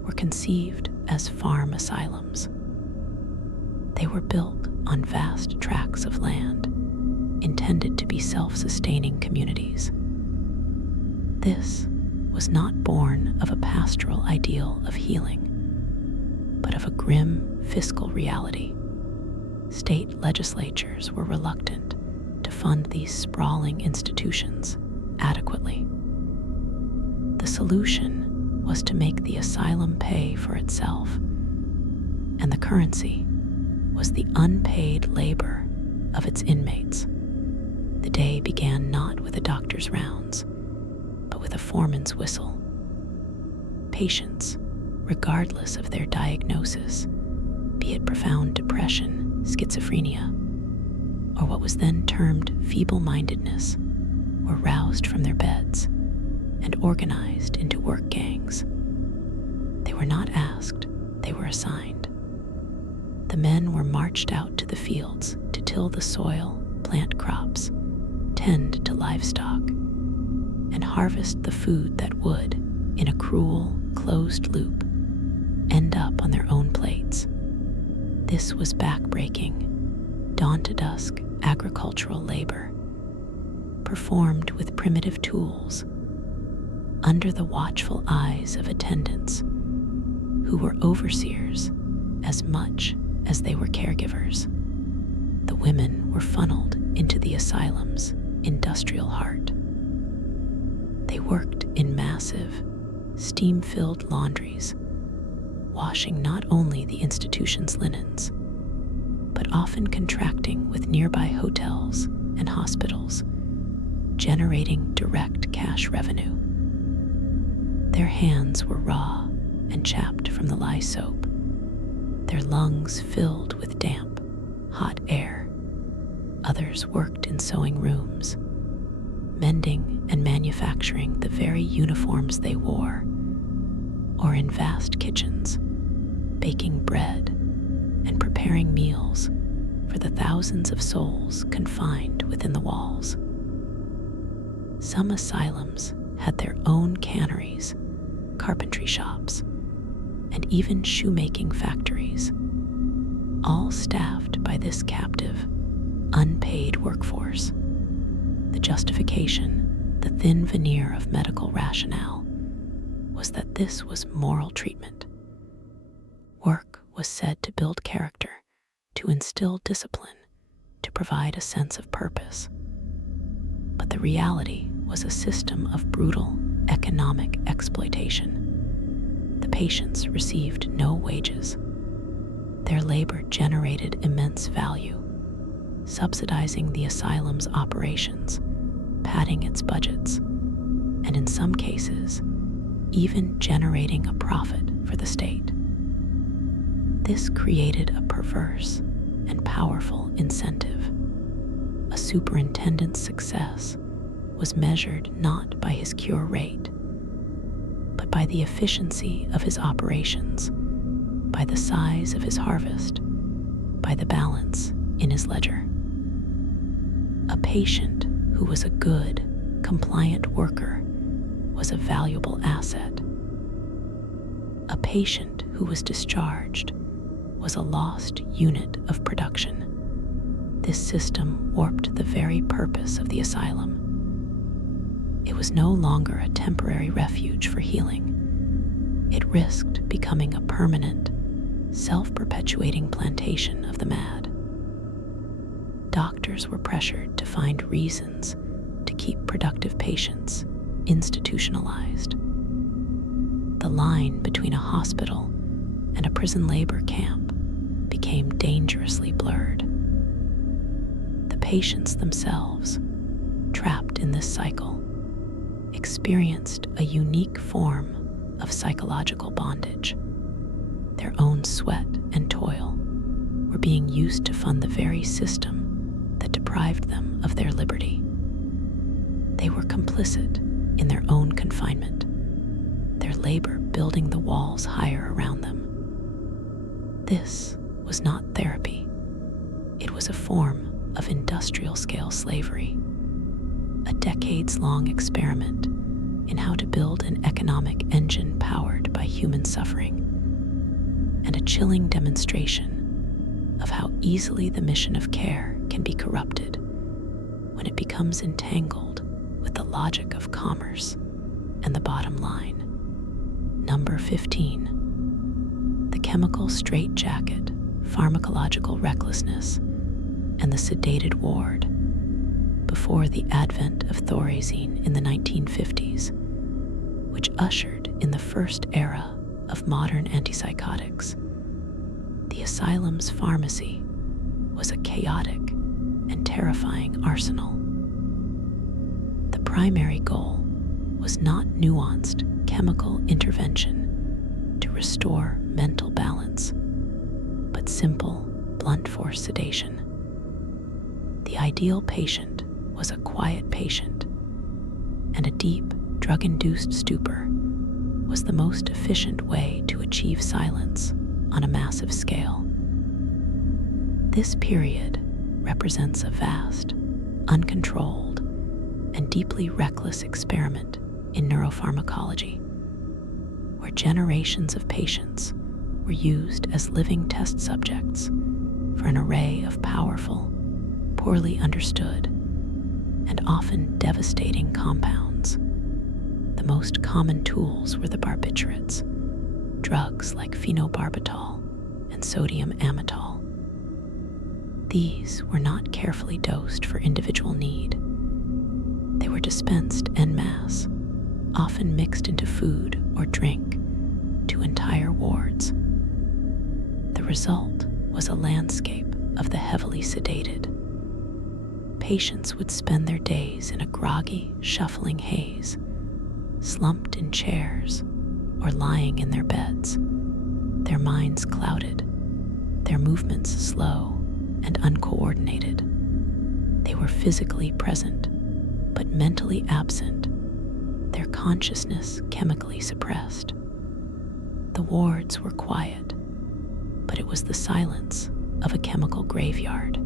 were conceived as farm asylums. They were built on vast tracts of land, intended to be self-sustaining communities. This was not born of a pastoral ideal of healing, but of a grim fiscal reality. State legislatures were reluctant to fund these sprawling institutions adequately. The solution was to make the asylum pay for itself, and the currency was the unpaid labor of its inmates. The day began not with a doctor's rounds, but with a foreman's whistle. Patients, regardless of their diagnosis, be it profound depression, schizophrenia, or what was then termed feeble-mindedness, were roused from their beds and organized into work gangs. They were not asked, they were assigned. The men were marched out to the fields to till the soil, plant crops, tend to livestock, and harvest the food that would, in a cruel, closed loop, end up on their own plates. This was back-breaking, dawn-to-dusk agricultural labor, performed with primitive tools, under the watchful eyes of attendants, who were overseers as much as they were caregivers. The women were funneled into the asylum's industrial heart. They worked in massive, steam-filled laundries, washing not only the institution's linens, but often contracting with nearby hotels and hospitals, generating direct cash revenue. Their hands were raw and chapped from the lye soap, their lungs filled with damp, hot air. Others worked in sewing rooms, mending and manufacturing the very uniforms they wore, or in vast kitchens, baking bread and preparing meals for the thousands of souls confined within the walls. Some asylums had their own canneries, carpentry shops, and even shoemaking factories, all staffed by this captive, unpaid workforce. The justification, the thin veneer of medical rationale, was that this was moral treatment. Work was said to build character to instill discipline, to provide a sense of purpose. But the reality was a system of brutal economic exploitation. The patients received no wages. Their labor generated immense value, subsidizing the asylum's operations, padding its budgets, and in some cases, even generating a profit for the state. This created a perverse and powerful incentive. A superintendent's success was measured not by his cure rate, but by the efficiency of his operations, by the size of his harvest, by the balance in his ledger. A patient who was a good, compliant worker was a valuable asset. A patient who was discharged was a lost unit of production. This system warped the very purpose of the asylum. It was no longer a temporary refuge for healing. It risked becoming a permanent, self-perpetuating plantation of the mad. Doctors were pressured to find reasons to keep productive patients institutionalized. The line between a hospital and a prison labor camp became dangerously blurred. The patients themselves, trapped in this cycle, experienced a unique form of psychological bondage. Their own sweat and toil were being used to fund the very system that deprived them of their liberty. They were complicit in their own confinement, their labor building the walls higher around them. This was not therapy. It was a form of industrial-scale slavery, a decades-long experiment in how to build an economic engine powered by human suffering, and a chilling demonstration of how easily the mission of care can be corrupted when it becomes entangled with the logic of commerce and the bottom line. Number 15. The chemical straitjacket, pharmacological recklessness, and the sedated ward. Before the advent of thorazine in the 1950s, which ushered in the first era of modern antipsychotics, the asylum's pharmacy was a chaotic and terrifying arsenal. The primary goal was not nuanced chemical intervention to restore mental balance, but simple, blunt force sedation. The ideal patient was a quiet patient, and a deep, drug-induced stupor was the most efficient way to achieve silence on a massive scale. This period represents a vast, uncontrolled, and deeply reckless experiment in neuropharmacology, where generations of patients were used as living test subjects for an array of powerful, poorly understood, and often devastating compounds. The most common tools were the barbiturates, drugs like phenobarbital and sodium amytal. These were not carefully dosed for individual need. They were dispensed en masse, often mixed into food or drink, to entire wards. The result was a landscape of the heavily sedated. Patients would spend their days in a groggy, shuffling haze, slumped in chairs or lying in their beds, their minds clouded, their movements slow and uncoordinated. They were physically present, but mentally absent, their consciousness chemically suppressed. The wards were quiet, but it was the silence of a chemical graveyard.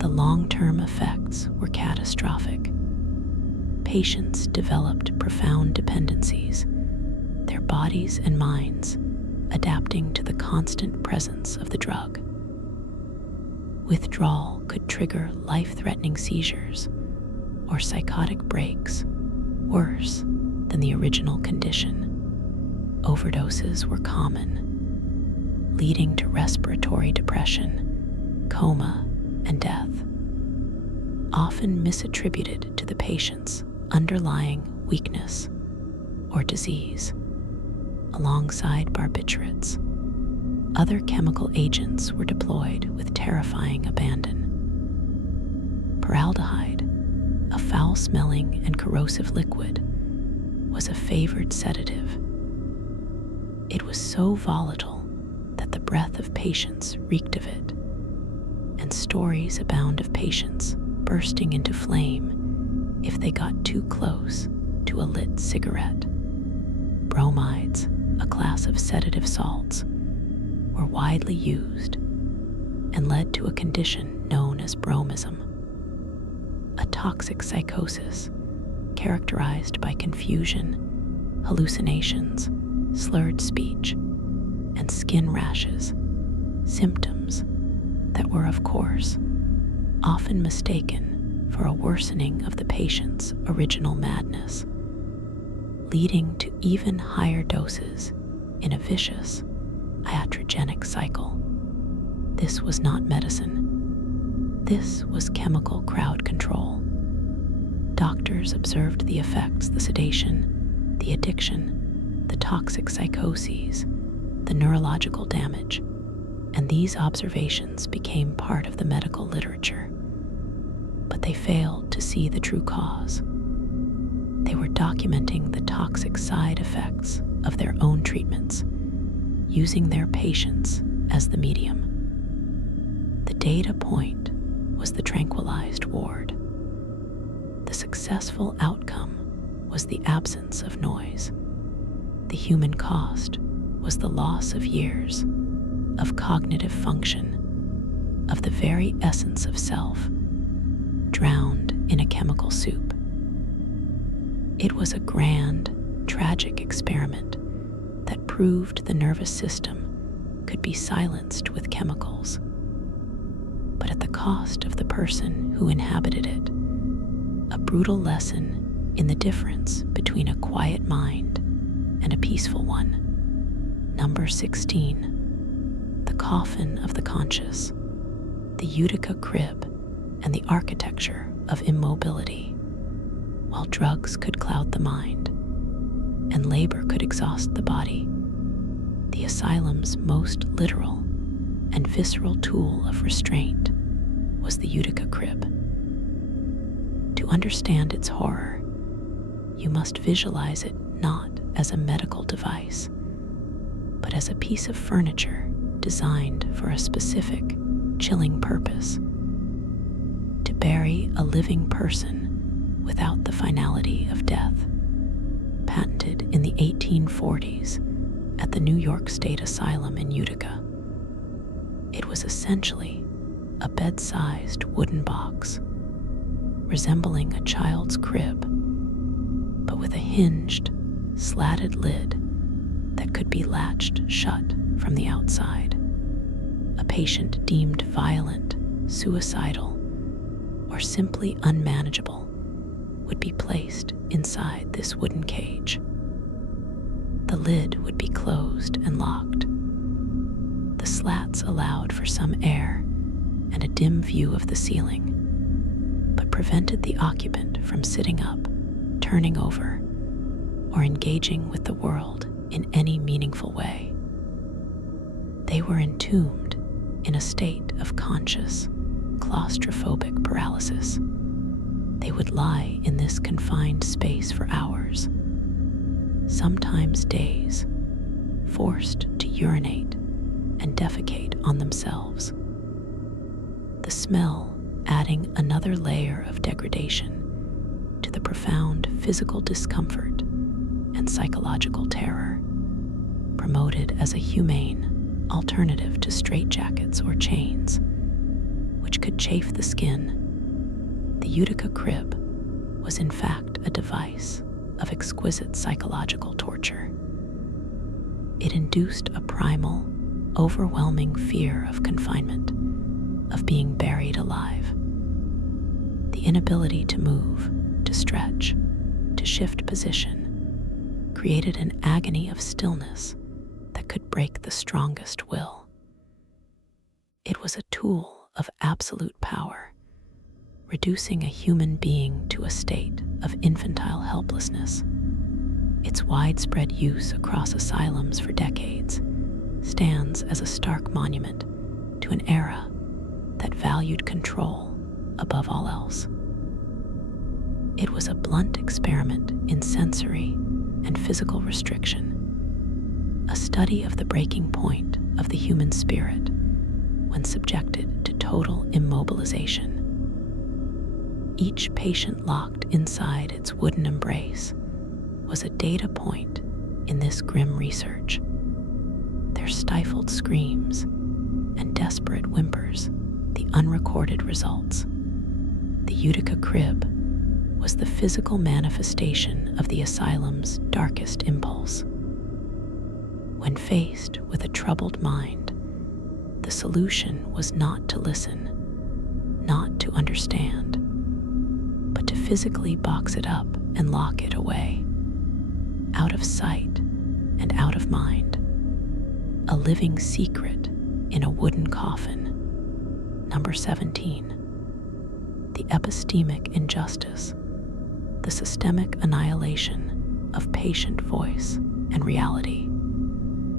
The long-term effects were catastrophic. Patients developed profound dependencies, their bodies and minds adapting to the constant presence of the drug. Withdrawal could trigger life-threatening seizures or psychotic breaks worse than the original condition. Overdoses were common. leading to respiratory depression, coma, and death, often misattributed to the patient's underlying weakness or disease. Alongside barbiturates, other chemical agents were deployed with terrifying abandon. Formaldehyde, a foul-smelling and corrosive liquid, was a favored sedative. It was so volatile that the breath of patients reeked of it, and stories abound of patients bursting into flame if they got too close to a lit cigarette. Bromides, a class of sedative salts, were widely used and led to a condition known as bromism, a toxic psychosis characterized by confusion, hallucinations, slurred speech, and skin rashes, symptoms that were, of course, often mistaken for a worsening of the patient's original madness, leading to even higher doses in a vicious, iatrogenic cycle. This was not medicine. This was chemical crowd control. Doctors observed the effects, the sedation, the addiction, the toxic psychoses, the neurological damage, and these observations became part of the medical literature. But they failed to see the true cause. They were documenting the toxic side effects of their own treatments, using their patients as the medium. The data point was the tranquilized ward. The successful outcome was the absence of noise. The human cost was the loss of years, of cognitive function, of the very essence of self, drowned in a chemical soup. It was a grand, tragic experiment that proved the nervous system could be silenced with chemicals, but at the cost of the person who inhabited it. A brutal lesson in the difference between a quiet mind and a peaceful one. Number 16. The coffin of the conscious, the Utica crib, and the architecture of immobility. While drugs could cloud the mind, and labor could exhaust the body, the asylum's most literal and visceral tool of restraint was the Utica crib. To understand its horror, you must visualize it not as a medical device, but as a piece of furniture designed for a specific, chilling purpose: to bury a living person without the finality of death. Patented in the 1840s at the New York State Asylum in Utica, it was essentially a bed-sized wooden box, resembling a child's crib, but with a hinged, slatted lid that could be latched shut from the outside. A patient deemed violent, suicidal, or simply unmanageable would be placed inside this wooden cage. The lid would be closed and locked. The slats allowed for some air and a dim view of the ceiling, but prevented the occupant from sitting up, turning over, or engaging with the world in any meaningful way. They were entombed in a state of conscious, claustrophobic paralysis. They would lie in this confined space for hours, sometimes days, forced to urinate and defecate on themselves. The smell adding another layer of degradation to the profound physical discomfort and psychological terror, promoted as a humane alternative to straitjackets or chains, which could chafe the skin. The Utica crib was in fact a device of exquisite psychological torture. It induced a primal, overwhelming fear of confinement, of being buried alive. The inability to move, to stretch, to shift position, created an agony of stillness that could break the strongest will. It was a tool of absolute power, reducing a human being to a state of infantile helplessness. Its widespread use across asylums for decades stands as a stark monument to an era that valued control above all else. It was a blunt experiment in sensory and physical restriction, a study of the breaking point of the human spirit when subjected to total immobilization. Each patient locked inside its wooden embrace was a data point in this grim research. Their stifled screams and desperate whimpers, the unrecorded results. The Utica crib was the physical manifestation of the asylum's darkest impulse. When faced with a troubled mind, the solution was not to listen, not to understand, but to physically box it up and lock it away, out of sight and out of mind, a living secret in a wooden coffin. Number 17. The epistemic injustice, the systemic annihilation of patient voice and reality.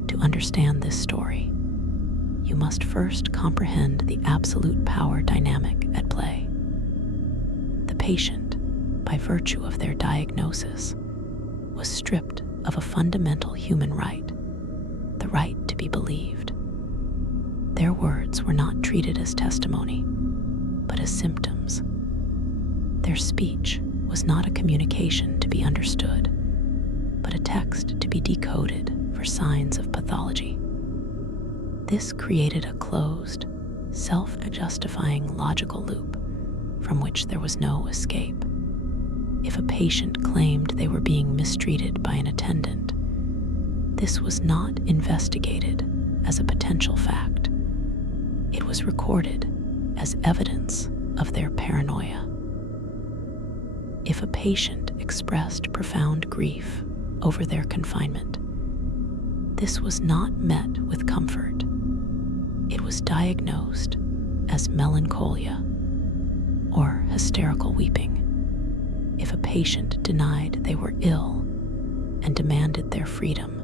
To understand this story, you must first comprehend the absolute power dynamic at play. The patient, by virtue of their diagnosis, was stripped of a fundamental human right, the right to be believed. Their words were not treated as testimony, but as symptoms. Their speech was not a communication to be understood, but a text to be decoded for signs of pathology. This created a closed, self-justifying logical loop from which there was no escape. If a patient claimed they were being mistreated by an attendant, this was not investigated as a potential fact. It was recorded as evidence of their paranoia. If a patient expressed profound grief over their confinement, this was not met with comfort. It was diagnosed as melancholia or hysterical weeping. If a patient denied they were ill and demanded their freedom,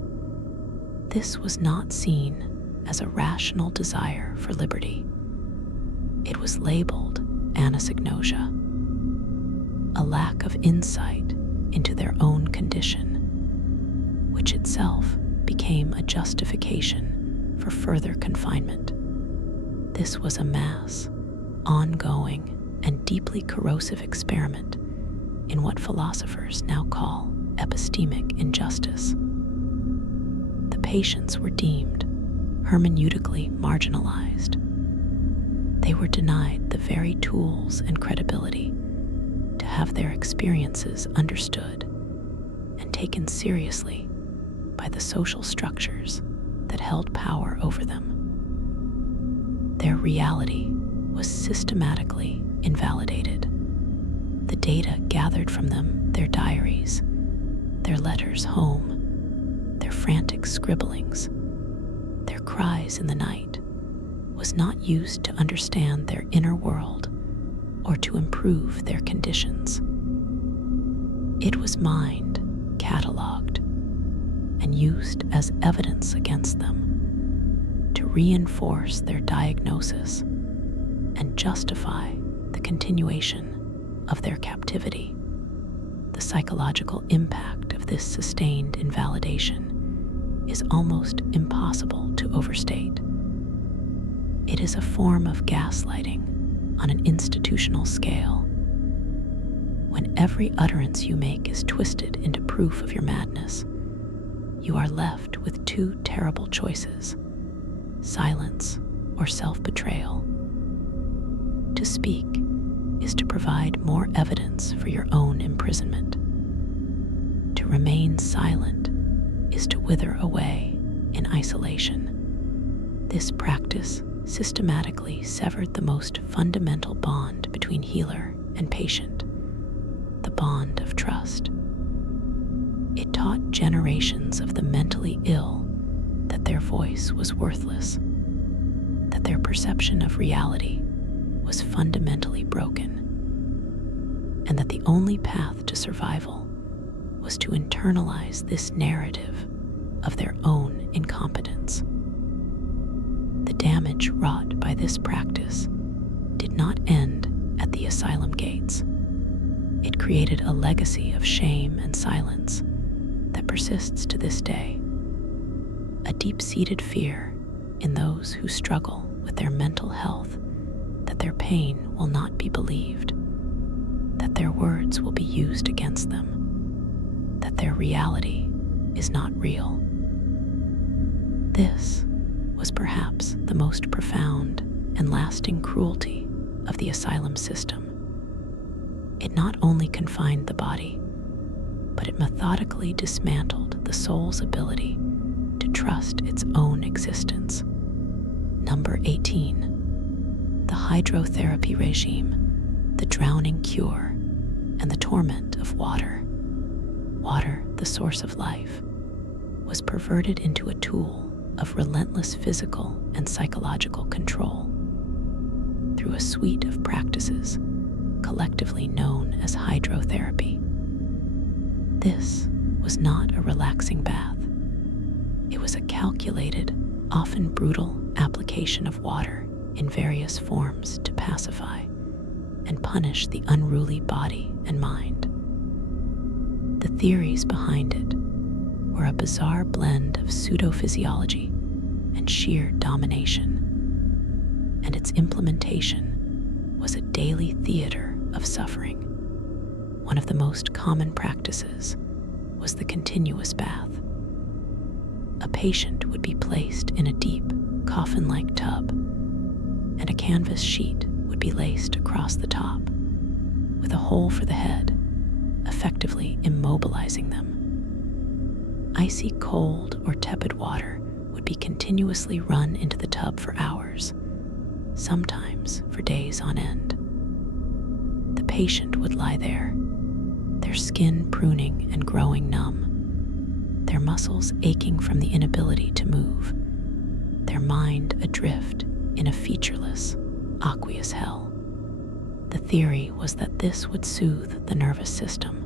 this was not seen as a rational desire for liberty. It was labeled anosognosia, a lack of insight into their own condition, which itself became a justification for further confinement. This was a mass, ongoing, and deeply corrosive experiment in what philosophers now call epistemic injustice. The patients were deemed hermeneutically marginalized. They were denied the very tools and credibility to have their experiences understood and taken seriously by the social structures that held power over them. Their reality was systematically invalidated. The data gathered from them, their diaries, their letters home, their frantic scribblings, their cries in the night, was not used to understand their inner world or to improve their conditions. It was mined, cataloged, and used as evidence against them to reinforce their diagnosis and justify the continuation of their captivity. The psychological impact of this sustained invalidation is almost impossible to overstate. It is a form of gaslighting on an institutional scale. When every utterance you make is twisted into proof of your madness, you are left with two terrible choices: silence or self-betrayal. To speak is to provide more evidence for your own imprisonment. To remain silent is to wither away in isolation. This practice systematically severed the most fundamental bond between healer and patient, the bond of trust. It taught generations of the mentally ill that their voice was worthless, that their perception of reality was fundamentally broken, and that the only path to survival was to internalize this narrative of their own incompetence. The damage wrought by this practice did not end at the asylum gates. It created a legacy of shame and silence that persists to this day, a deep-seated fear in those who struggle with their mental health that their pain will not be believed, that their words will be used against them, that their reality is not real. This was perhaps the most profound and lasting cruelty of the asylum system. It not only confined the body, but it methodically dismantled the soul's ability to trust its own existence. Number 18. The hydrotherapy regime, the drowning cure, and the torment of water. Water, the source of life, was perverted into a tool of relentless physical and psychological control through a suite of practices collectively known as hydrotherapy. This was not a relaxing bath. It was a calculated, often brutal application of water in various forms to pacify and punish the unruly body and mind. The theories behind it were a bizarre blend of pseudo-physiology and sheer domination, and its implementation was a daily theater of suffering. One of the most common practices was the continuous bath. A patient would be placed in a deep, coffin-like tub, and a canvas sheet would be laced across the top, with a hole for the head, effectively immobilizing them. Icy cold or tepid water would be continuously run into the tub for hours, sometimes for days on end. The patient would lie there, their skin pruning and growing numb, their muscles aching from the inability to move, their mind adrift in a featureless, aqueous hell. The theory was that this would soothe the nervous system,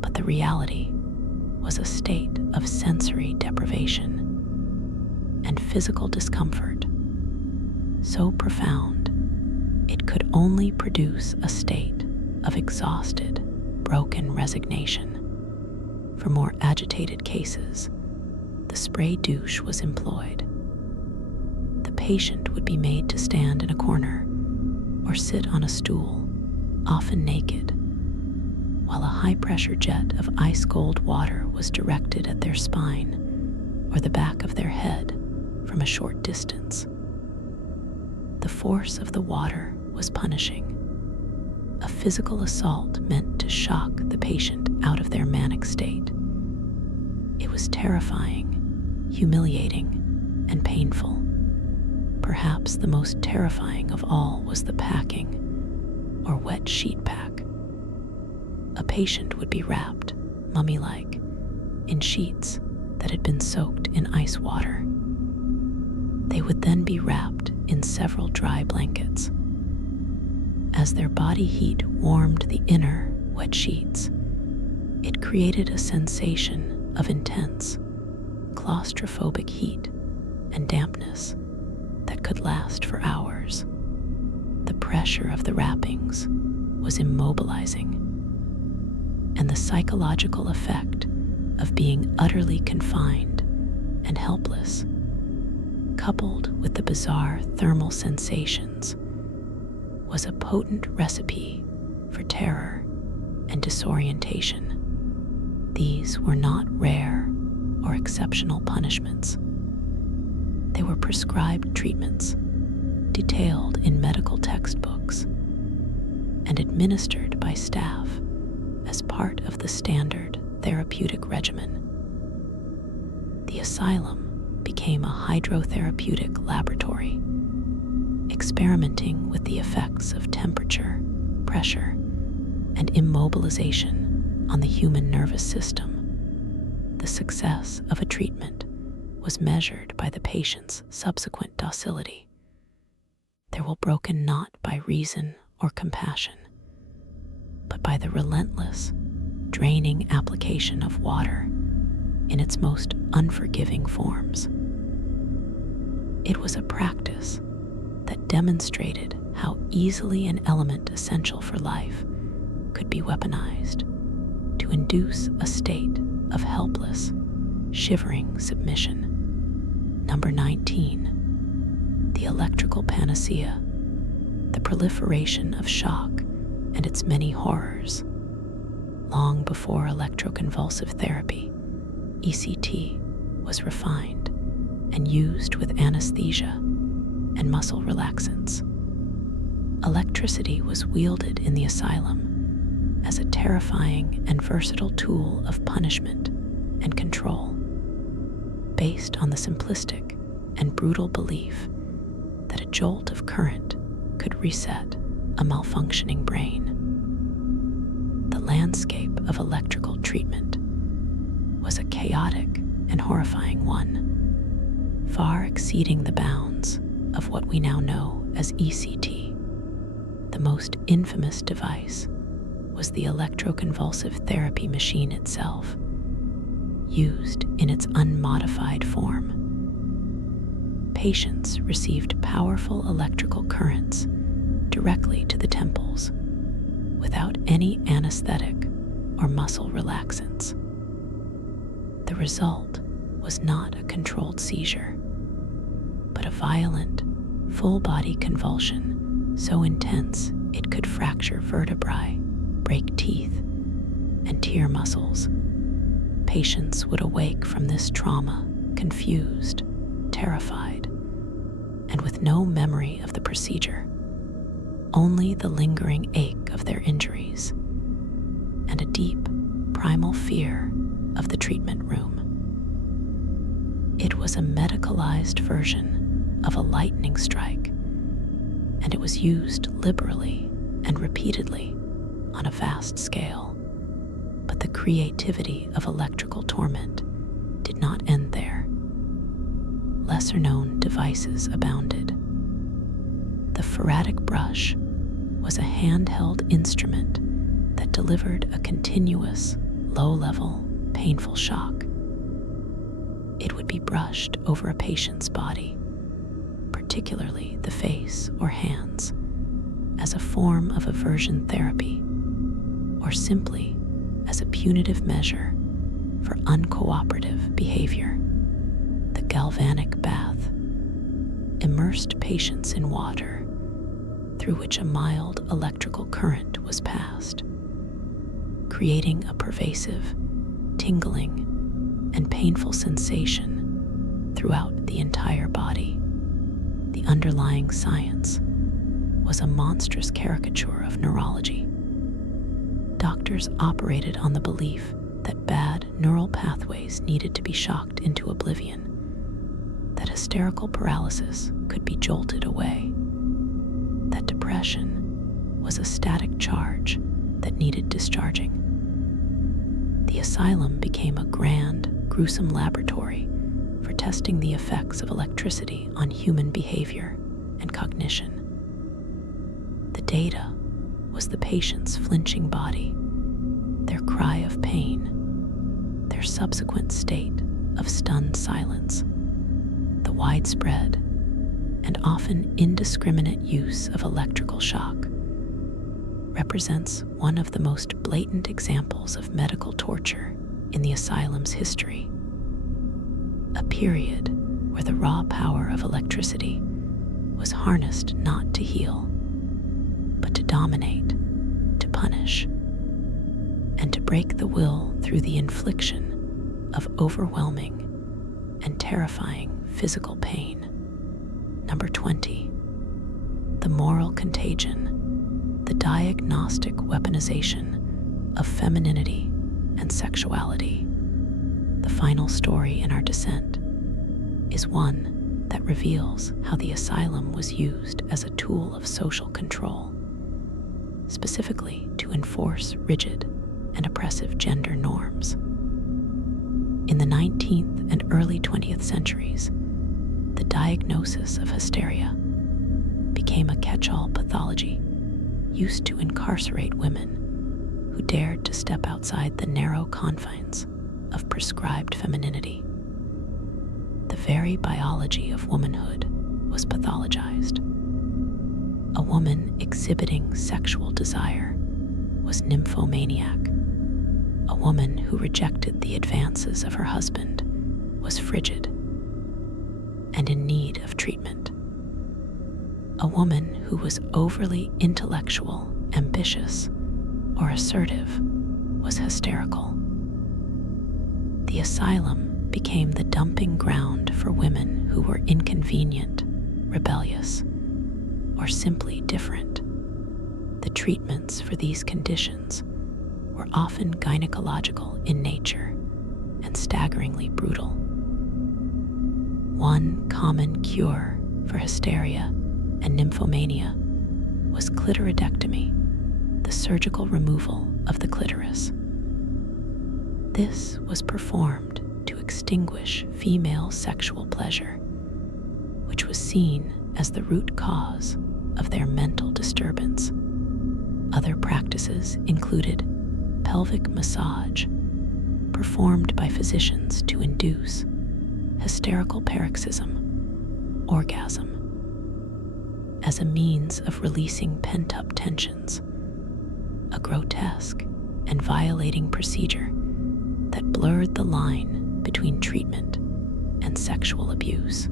but the reality was a state of sensory deprivation and physical discomfort so profound it could only produce a state of exhausted, broken resignation. For more agitated cases, the spray douche was employed. The patient would be made to stand in a corner or sit on a stool, often naked, while a high-pressure jet of ice-cold water was directed at their spine or the back of their head from a short distance. The force of the water was punishing, a physical assault meant to shock the patient out of their manic state. It was terrifying, humiliating, and painful. Perhaps the most terrifying of all was the packing, or wet sheet pack. A patient would be wrapped, mummy-like, in sheets that had been soaked in ice water. They would then be wrapped in several dry blankets. As their body heat warmed the inner, wet sheets, it created a sensation of intense, claustrophobic heat and dampness that could last for hours. The pressure of the wrappings was immobilizing, and the psychological effect of being utterly confined and helpless, coupled with the bizarre thermal sensations, was a potent recipe for terror and disorientation. These were not rare or exceptional punishments. They were prescribed treatments, detailed in medical textbooks, and administered by staff as part of the standard therapeutic regimen. The asylum became a hydrotherapeutic laboratory, experimenting with the effects of temperature, pressure, and immobilization on the human nervous system. The success of a treatment was measured by the patient's subsequent docility, They were broken not by reason or compassion, but by the relentless, draining application of water in its most unforgiving forms. It was a practice that demonstrated how easily an element essential for life could be weaponized to induce a state of helpless, shivering submission. Number 19. The electrical panacea, the proliferation of shock and its many horrors. Long before electroconvulsive therapy, ECT was refined and used with anesthesia and muscle relaxants. Electricity was wielded in the asylum as a terrifying and versatile tool of punishment and control, based on the simplistic and brutal belief that a jolt of current could reset a malfunctioning brain. The landscape of electrical treatment was a chaotic and horrifying one, far exceeding the bounds of what we now know as ECT. The most infamous device was the electroconvulsive therapy machine itself, used in its unmodified form. Patients received powerful electrical currents directly to the temples without any anesthetic or muscle relaxants. The result was not a controlled seizure, but a violent, full-body convulsion so intense it could fracture vertebrae, break teeth, and tear muscles. Patients would awake from this trauma confused, terrified, and with no memory of the procedure, only the lingering ache of their injuries and a deep, primal fear of the treatment room. It was a medicalized version of a lightning strike, and it was used liberally and repeatedly on a vast scale. But the creativity of electrical torment did not end there. Lesser-known devices abounded. The ferratic brush was a handheld instrument that delivered a continuous, low-level, painful shock. It would be brushed over a patient's body, particularly the face or hands, as a form of aversion therapy, or simply as a punitive measure for uncooperative behavior. The galvanic bath immersed patients in water through which a mild electrical current was passed, creating a pervasive, tingling, and painful sensation throughout the entire body. The underlying science was a monstrous caricature of neurology. Doctors operated on the belief that bad neural pathways needed to be shocked into oblivion, that hysterical paralysis could be jolted away, that depression was a static charge that needed discharging. The asylum became a grand, gruesome laboratory for testing the effects of electricity on human behavior and cognition. The data was the patient's flinching body, their cry of pain, their subsequent state of stunned silence. The widespread and often indiscriminate use of electrical shock represents one of the most blatant examples of medical torture in the asylum's history. A period where the raw power of electricity was harnessed not to heal, but to dominate, to punish, and to break the will through the infliction of overwhelming and terrifying physical pain. Number 20. The moral contagion, the diagnostic weaponization of femininity and sexuality. The final story in our descent is one that reveals how the asylum was used as a tool of social control, specifically to enforce rigid and oppressive gender norms. In the 19th and early 20th centuries, the diagnosis of hysteria became a catch-all pathology used to incarcerate women who dared to step outside the narrow confines of prescribed femininity. The very biology of womanhood was pathologized. A woman exhibiting sexual desire was nymphomaniac. A woman who rejected the advances of her husband was frigid and in need of treatment. A woman who was overly intellectual, ambitious, or assertive was hysterical. The asylum became the dumping ground for women who were inconvenient, rebellious, or simply different. The treatments for these conditions were often gynecological in nature and staggeringly brutal. One common cure for hysteria and nymphomania was clitoridectomy, the surgical removal of the clitoris. This was performed to extinguish female sexual pleasure, which was seen as the root cause of their mental disturbance. Other practices included pelvic massage, performed by physicians to induce hysterical paroxysm, orgasm, as a means of releasing pent-up tensions, a grotesque and violating procedure that blurred the line between treatment and sexual abuse.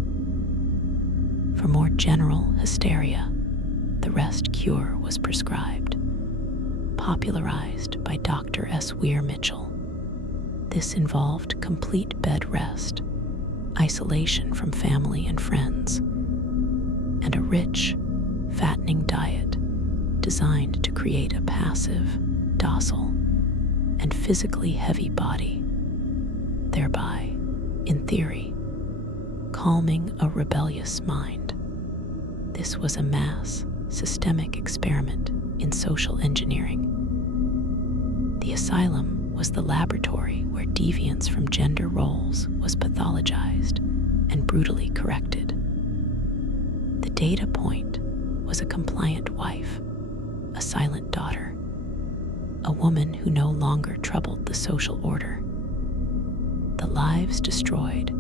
For more general hysteria, the rest cure was prescribed, popularized by Dr. S. Weir Mitchell. This involved complete bed rest, isolation from family and friends, and a rich, fattening diet designed to create a passive, docile, and physically heavy body, thereby, in theory, calming a rebellious mind. This was a mass, systemic experiment in social engineering. The asylum was the laboratory where deviance from gender roles was pathologized and brutally corrected. The data point was a compliant wife, a silent daughter, a woman who no longer troubled the social order. The lives destroyed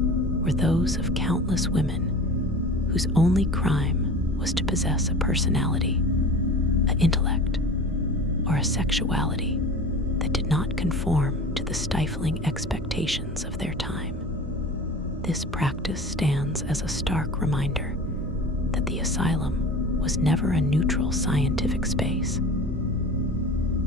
were those of countless women whose only crime was to possess a personality, an intellect, or a sexuality that did not conform to the stifling expectations of their time. This practice stands as a stark reminder that the asylum was never a neutral scientific space.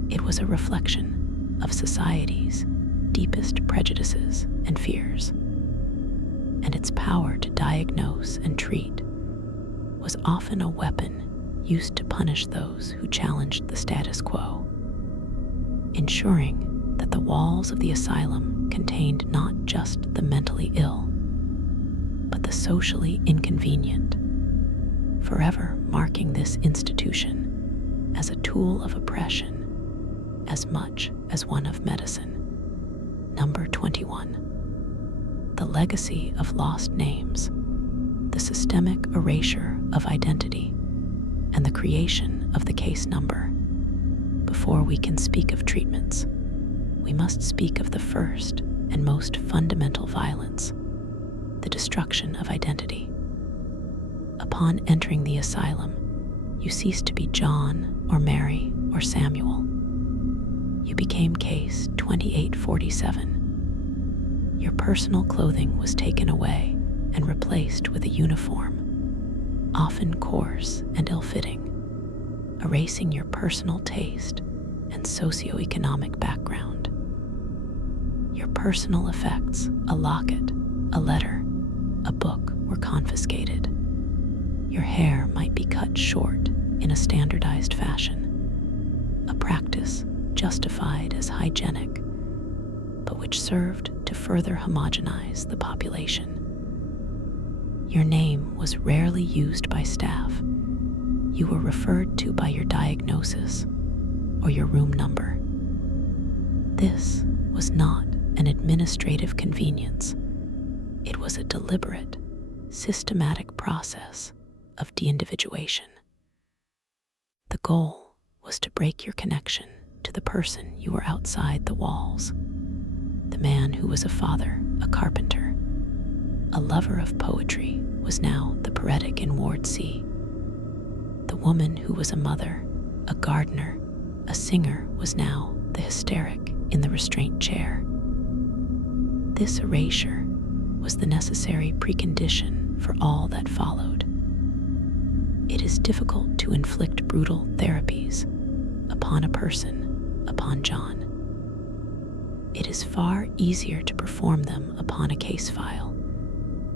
It was a reflection of society's deepest prejudices and fears, and its power to diagnose and treat was often a weapon used to punish those who challenged the status quo, ensuring that the walls of the asylum contained not just the mentally ill, but the socially inconvenient, forever marking this institution as a tool of oppression as much as one of medicine. Number 21. The legacy of lost names, the systemic erasure of identity, and the creation of the case number. Before we can speak of treatments, we must speak of the first and most fundamental violence, the destruction of identity. Upon entering the asylum, you ceased to be John or Mary or Samuel. You became case 2847. Your personal clothing was taken away and replaced with a uniform, often coarse and ill-fitting, erasing your personal taste and socioeconomic background. Your personal effects, a locket, a letter, a book, were confiscated. Your hair might be cut short in a standardized fashion, a practice justified as hygienic, but which served to further homogenize the population. Your name was rarely used by staff. You were referred to by your diagnosis or your room number. This was not an administrative convenience. It was a deliberate, systematic process of de-individuation. The goal was to break your connection to the person you were outside the walls. The man who was a father, a carpenter, a lover of poetry was now the paretic in Ward C. The woman who was a mother, a gardener, a singer was now the hysteric in the restraint chair. This erasure was the necessary precondition for all that followed. It is difficult to inflict brutal therapies upon a person, upon John. It is far easier to perform them upon a case file,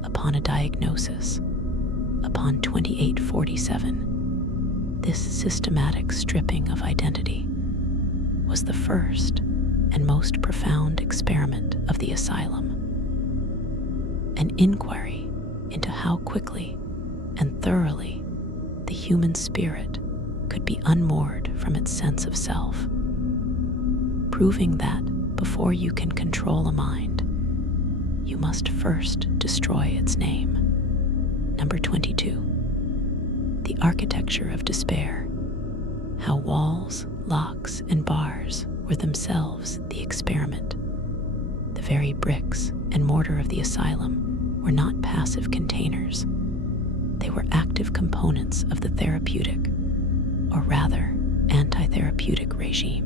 upon a diagnosis, upon 2847. This systematic stripping of identity was the first and most profound experiment of the asylum. An inquiry into how quickly and thoroughly the human spirit could be unmoored from its sense of self, proving that before you can control a mind, you must first destroy its name. Number 22. The architecture of despair. How walls, locks, and bars were themselves the experiment. The very bricks and mortar of the asylum were not passive containers. They were active components of the therapeutic, or rather, anti-therapeutic regime.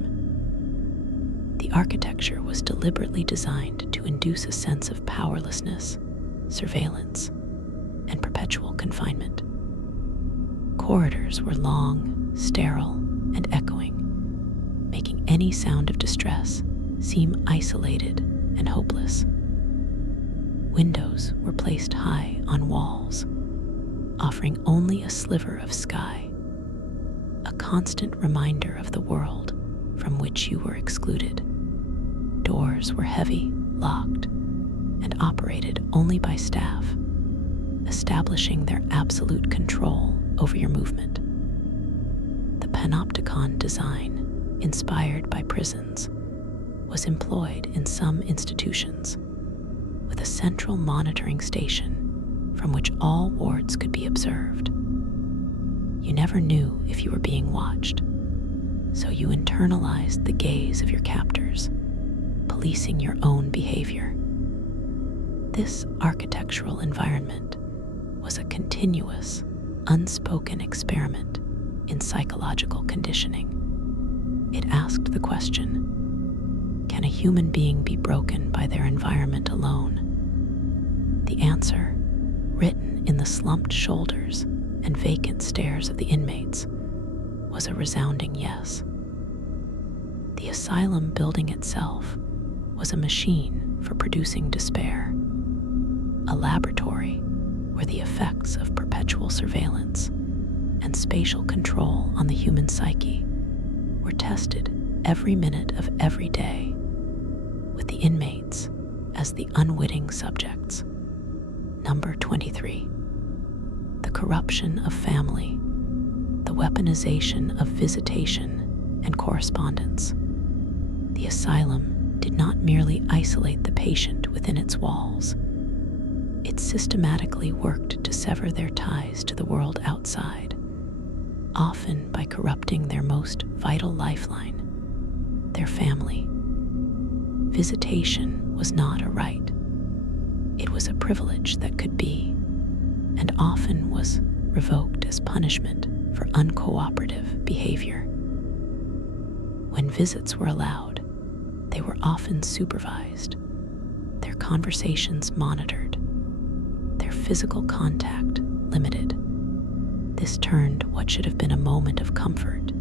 The architecture was deliberately designed to induce a sense of powerlessness, surveillance, and perpetual confinement. Corridors were long, sterile, and echoing, making any sound of distress seem isolated and hopeless. Windows were placed high on walls, offering only a sliver of sky, a constant reminder of the world from which you were excluded. Doors were heavy, locked, and operated only by staff, establishing their absolute control over your movement. The panopticon design, inspired by prisons, was employed in some institutions, with a central monitoring station from which all wards could be observed. You never knew if you were being watched, so you internalized the gaze of your captors, policing your own behavior. This architectural environment was a continuous, unspoken experiment in psychological conditioning. It asked the question, can a human being be broken by their environment alone? The answer, written in the slumped shoulders and vacant stares of the inmates, was a resounding yes. The asylum building itself was a machine for producing despair, a laboratory where the effects of perpetual surveillance and spatial control on the human psyche were tested every minute of every day, with the inmates as the unwitting subjects. Number 23. The corruption of family, the weaponization of visitation and correspondence. The asylum did not merely isolate the patient within its walls. It systematically worked to sever their ties to the world outside, often by corrupting their most vital lifeline, their family. Visitation was not a right. It was a privilege that could be, and often was revoked as punishment for uncooperative behavior. When visits were allowed, they were often supervised, their conversations monitored, their physical contact limited. This turned what should have been a moment of comfort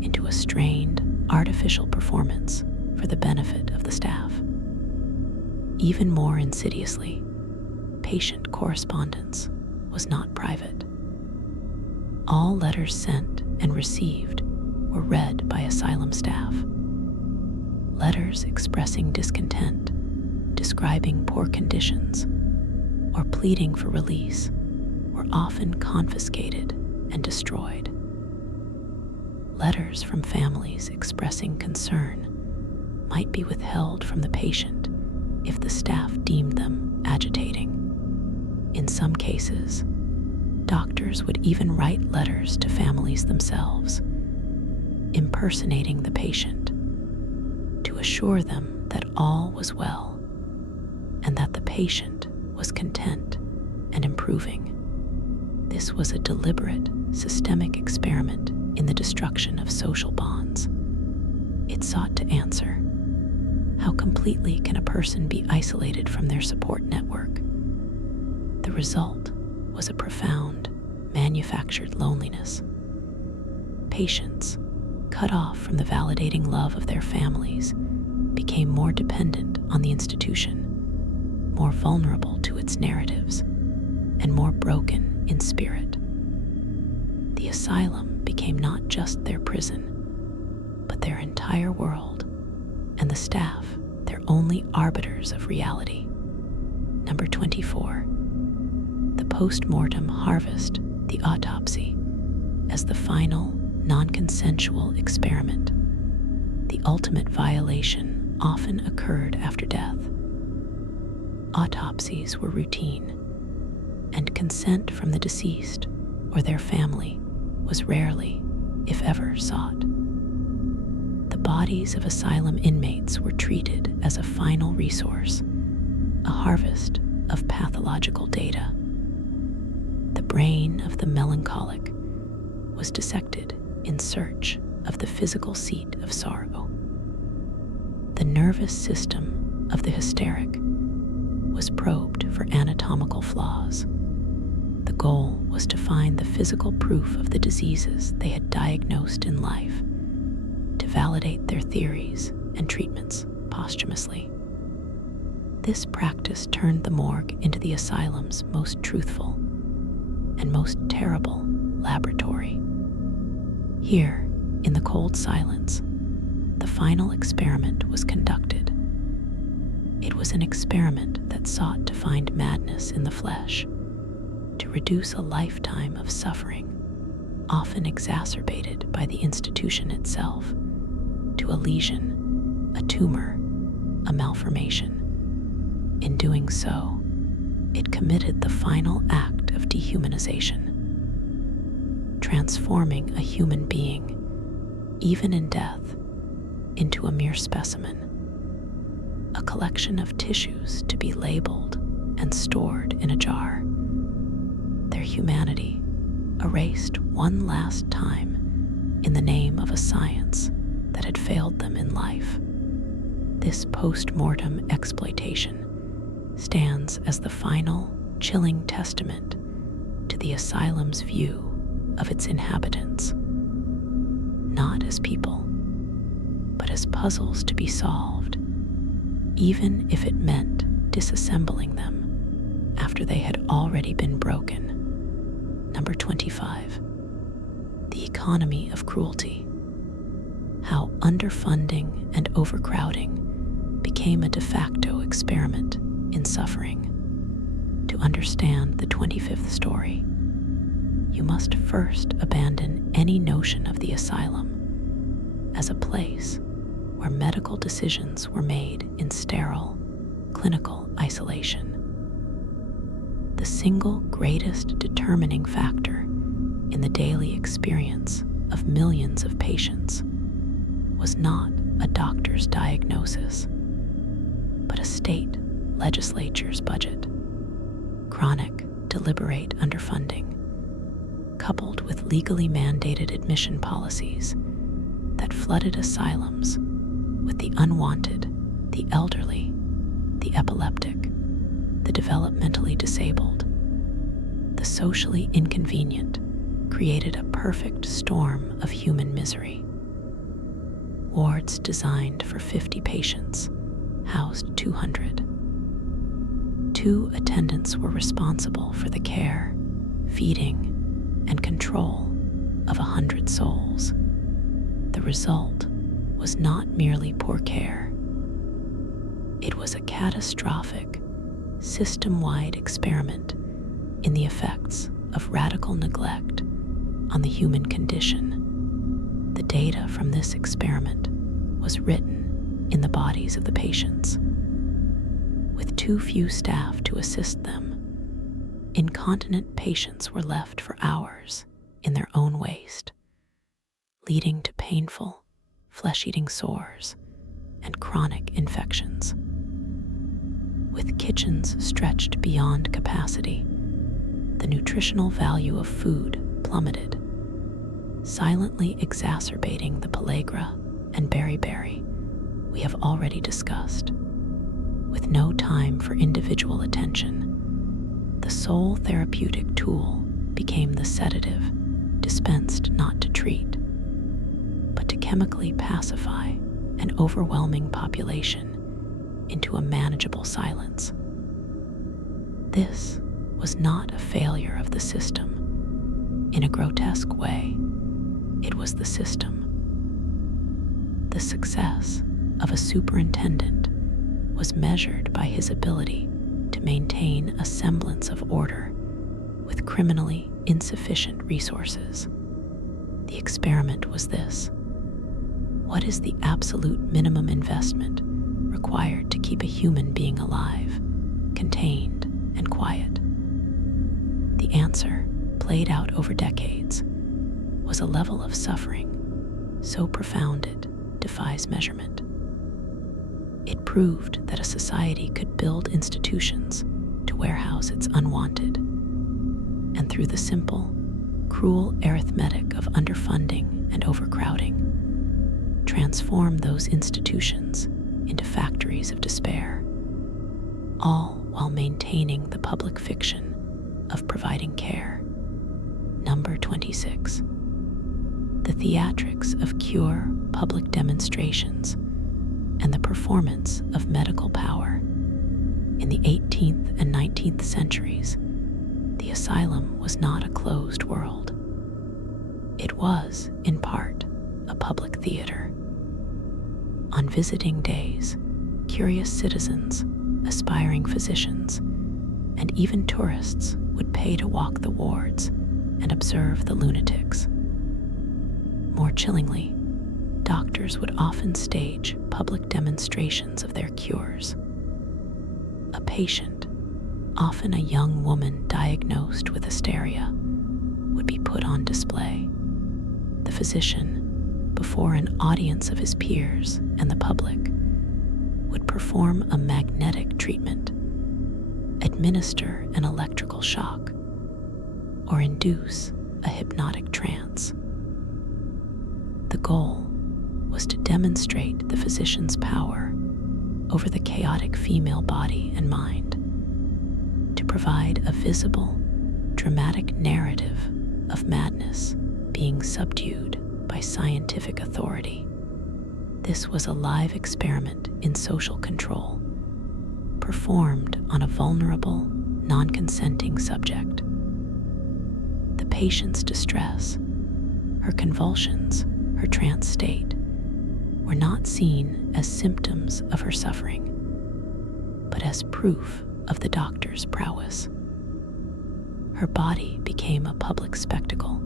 into a strained, artificial performance for the benefit of the staff. Even more insidiously, patient correspondence was not private. All letters sent and received were read by asylum staff. Letters expressing discontent, describing poor conditions, or pleading for release were often confiscated and destroyed. Letters from families expressing concern might be withheld from the patient if the staff deemed them agitating. In some cases, doctors would even write letters to families themselves, impersonating the patient to assure them that all was well and that the patient was content and improving. This was a deliberate, systemic experiment in the destruction of social bonds. It sought to answer, how completely can a person be isolated from their support network? The result was a profound, manufactured loneliness. Patients, cut off from the validating love of their families, became more dependent on the institution, more vulnerable to its narratives, and more broken in spirit. The asylum became not just their prison, but their entire world, and the staff their only arbiters of reality. Number 24. The post-mortem harvest, the autopsy, as the final, non-consensual experiment. The ultimate violation often occurred after death. Autopsies were routine, and consent from the deceased or their family was rarely, if ever, sought. The bodies of asylum inmates were treated as a final resource, a harvest of pathological data. The brain of the melancholic was dissected in search of the physical seat of sorrow. The nervous system of the hysteric was probed for anatomical flaws. The goal was to find the physical proof of the diseases they had diagnosed in life, to validate their theories and treatments posthumously. This practice turned the morgue into the asylum's most truthful and most terrible laboratory. Here, in the cold silence, the final experiment was conducted. It was an experiment that sought to find madness in the flesh, to reduce a lifetime of suffering, often exacerbated by the institution itself, to a lesion, a tumor, a malformation. In doing so, it committed the final act of dehumanization, transforming a human being, even in death, into a mere specimen, a collection of tissues to be labeled and stored in a jar. Their humanity erased one last time in the name of a science that had failed them in life. This post-mortem exploitation stands as the final, chilling testament to the asylum's view of its inhabitants, not as people, but as puzzles to be solved, even if it meant disassembling them after they had already been broken. Number 25. The economy of cruelty. How underfunding and overcrowding became a de facto experiment in suffering. To understand the 25th story, you must first abandon any notion of the asylum as a place where medical decisions were made in sterile, clinical isolation. The single greatest determining factor in the daily experience of millions of patients was not a doctor's diagnosis, but a state legislature's budget. Chronic, deliberate underfunding, coupled with legally mandated admission policies that flooded asylums with the unwanted, the elderly, the epileptic, the developmentally disabled, the socially inconvenient, created a perfect storm of human misery. Wards designed for 50 patients housed 200. 2 attendants were responsible for the care, feeding, and control of 100 souls. The result was not merely poor care. It was a catastrophic, system-wide experiment in the effects of radical neglect on the human condition. The data from this experiment was written in the bodies of the patients. With too few staff to assist them, incontinent patients were left for hours in their own waste, leading to painful, flesh-eating sores and chronic infections. With kitchens stretched beyond capacity, the nutritional value of food plummeted, silently exacerbating the pellagra and beriberi we have already discussed. With no time for individual attention, the sole therapeutic tool became the sedative dispensed not to treat, but to chemically pacify an overwhelming population into a manageable silence. This was not a failure of the system. In a grotesque way, it was the system. The success of a superintendent was measured by his ability to maintain a semblance of order with criminally insufficient resources. The experiment was this: what is the absolute minimum investment required to keep a human being alive, contained, and quiet? The answer, played out over decades, was a level of suffering so profound it defies measurement. It proved that a society could build institutions to warehouse its unwanted, and through the simple, cruel arithmetic of underfunding and overcrowding, transform those institutions into factories of despair, all while maintaining the public fiction of providing care. Number 26. The theatrics of cure, public demonstrations, and the performance of medical power. In the 18th and 19th centuries, the asylum was not a closed world. It was, in part, a public theater. On visiting days, curious citizens, aspiring physicians, and even tourists would pay to walk the wards and observe the lunatics. More chillingly, doctors would often stage public demonstrations of their cures. A patient, often a young woman diagnosed with hysteria, would be put on display. The physician, before an audience of his peers and the public, would perform a magnetic treatment, administer an electrical shock, or induce a hypnotic trance. The goal was to demonstrate the physician's power over the chaotic female body and mind, to provide a visible, dramatic narrative of madness being subdued by scientific authority. This was a live experiment in social control, performed on a vulnerable, non-consenting subject. The patient's distress, her convulsions, her trance state, were not seen as symptoms of her suffering, but as proof of the doctor's prowess. Her body became a public spectacle,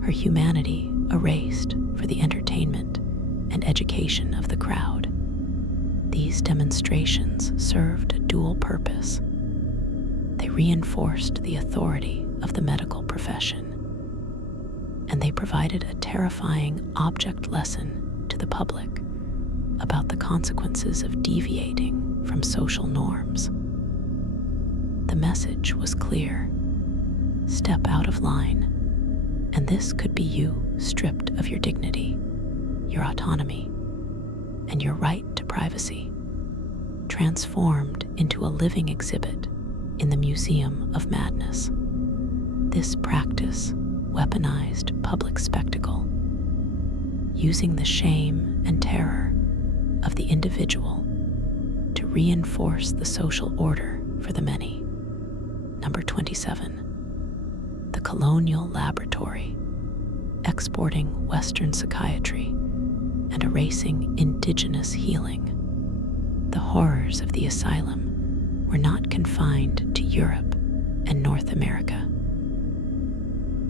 her humanity erased for the entertainment and education of the crowd. These demonstrations served a dual purpose. They reinforced the authority of the medical profession, and they provided a terrifying object lesson to the public about the consequences of deviating from social norms. The message was clear: step out of line, and this could be you stripped of your dignity, your autonomy, and your right to privacy, transformed into a living exhibit in the Museum of Madness. This practice weaponized public spectacle, using the shame and terror of the individual to reinforce the social order for the many. Number 27. The colonial laboratory, exporting Western psychiatry and erasing indigenous healing. The horrors of the asylum were not confined to Europe and North America.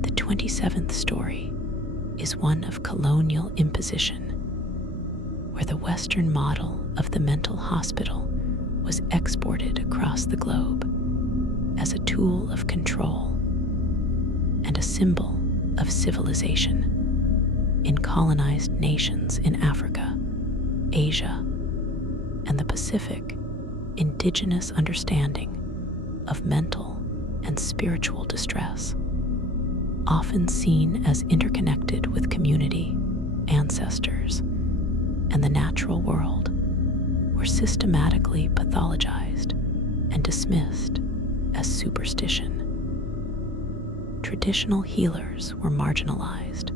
The 27th story is one of colonial imposition, where the Western model of the mental hospital was exported across the globe as a tool of control and a symbol of civilization. in colonized nations in Africa, Asia, and the Pacific, indigenous understanding of mental and spiritual distress, often seen as interconnected with community, ancestors, and the natural world, were systematically pathologized and dismissed as superstition. Traditional healers were marginalized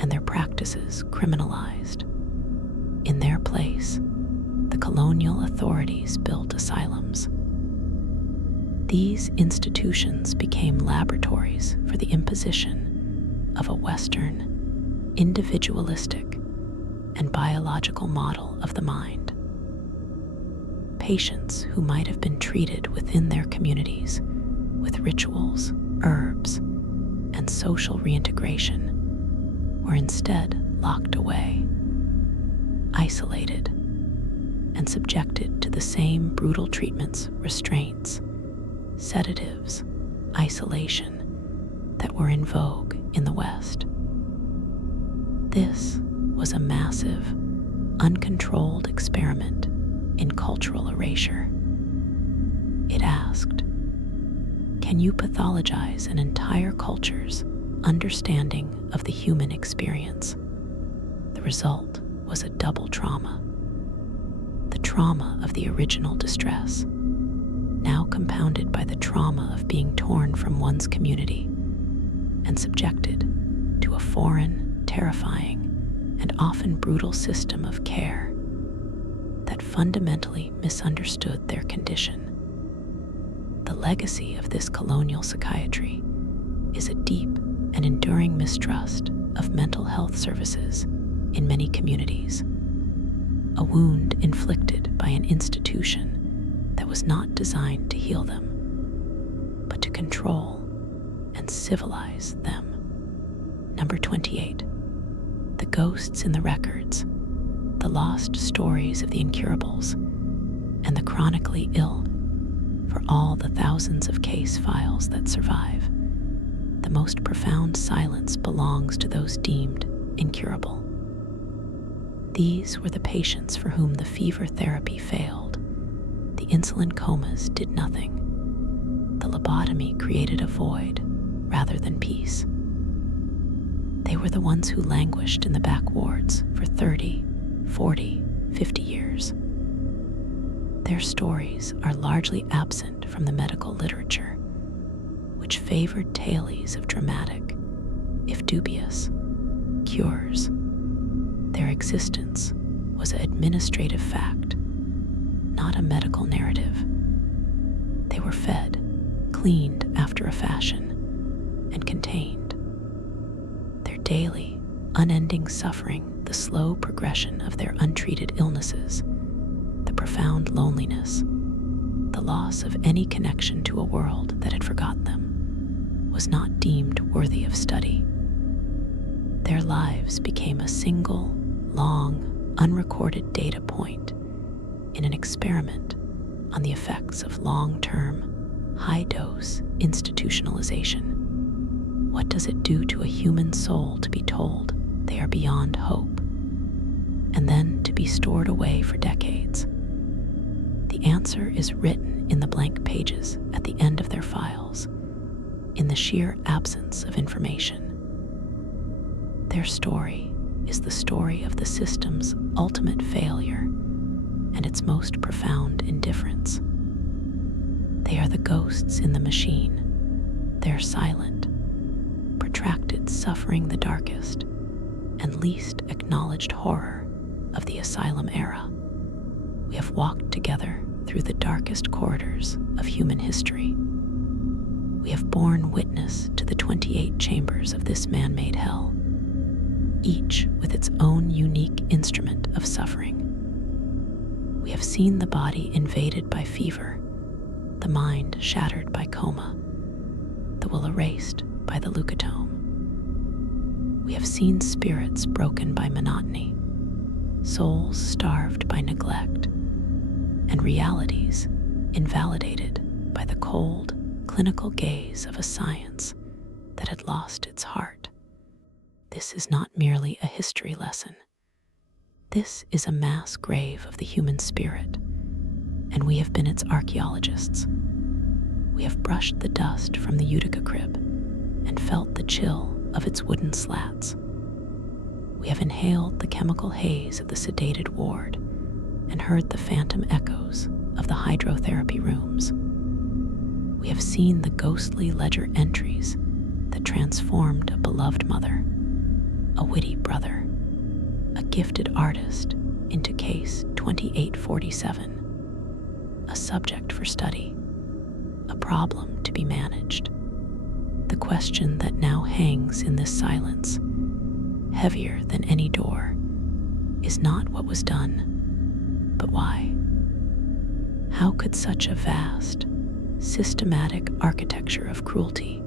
and their practices criminalized. In their place, the colonial authorities built asylums. These institutions became laboratories for the imposition of a Western, individualistic, and biological model of the mind. Patients who might have been treated within their communities with rituals, herbs, and social reintegration were instead locked away, isolated, and subjected to the same brutal treatments, restraints, sedatives, isolation that were in vogue in the West. This was a massive, uncontrolled experiment in cultural erasure. It asked, can you pathologize an entire culture's understanding of the human experience? The result was a double trauma. The trauma of the original distress, now compounded by the trauma of being torn from one's community and subjected to a foreign, terrifying, and often brutal system of care that fundamentally misunderstood their condition. The legacy of this colonial psychiatry is a deep and enduring mistrust of mental health services in many communities, a wound inflicted by an institution that was not designed to heal them, but to control and civilize them. Number 28. The ghosts in the records, the lost stories of the incurables, and the chronically ill. For all the thousands of case files that survive, the most profound silence belongs to those deemed incurable. These were the patients for whom the fever therapy failed. The insulin comas did nothing. The lobotomy created a void rather than peace. They were the ones who languished in the back wards for 30, 40, 50 years. Their stories are largely absent from the medical literature, which favored tales of dramatic, if dubious, cures. Their existence was an administrative fact, not a medical narrative. They were fed, cleaned after a fashion, and contained. Their daily, unending suffering, the slow progression of their untreated illnesses, the profound loneliness, the loss of any connection to a world that had forgotten them, was not deemed worthy of study. Their lives became a single, long, unrecorded data point in an experiment on the effects of long-term, high-dose institutionalization. What does it do to a human soul to be told they are beyond hope, and then to be stored away for decades? The answer is written in the blank pages at the end of their files, in the sheer absence of information. Their story is the story of the system's ultimate failure and its most profound indifference. They are the ghosts in the machine, their silent, protracted suffering the darkest and least acknowledged horror of the asylum era. We have walked together through the darkest corridors of human history. We have borne witness to the 28 chambers of this man-made hell, each with its own unique instrument of suffering. We have seen the body invaded by fever, the mind shattered by coma, the will erased by the leucotome. We have seen spirits broken by monotony, souls starved by neglect, and realities invalidated by the cold, clinical gaze of a science that had lost its heart. This this is not merely a history lesson. This is a mass grave of the human spirit, and we have been its archaeologists. We have brushed the dust from the Utica crib and felt the chill of its wooden slats. We have inhaled the chemical haze of the sedated ward and heard the phantom echoes of the hydrotherapy rooms. We have seen the ghostly ledger entries that transformed a beloved mother, a witty brother, a gifted artist into case 2847, a subject for study, a problem to be managed. The question that now hangs in this silence, heavier than any door, is not what was done, but why. How could such a vast, systematic architecture of cruelty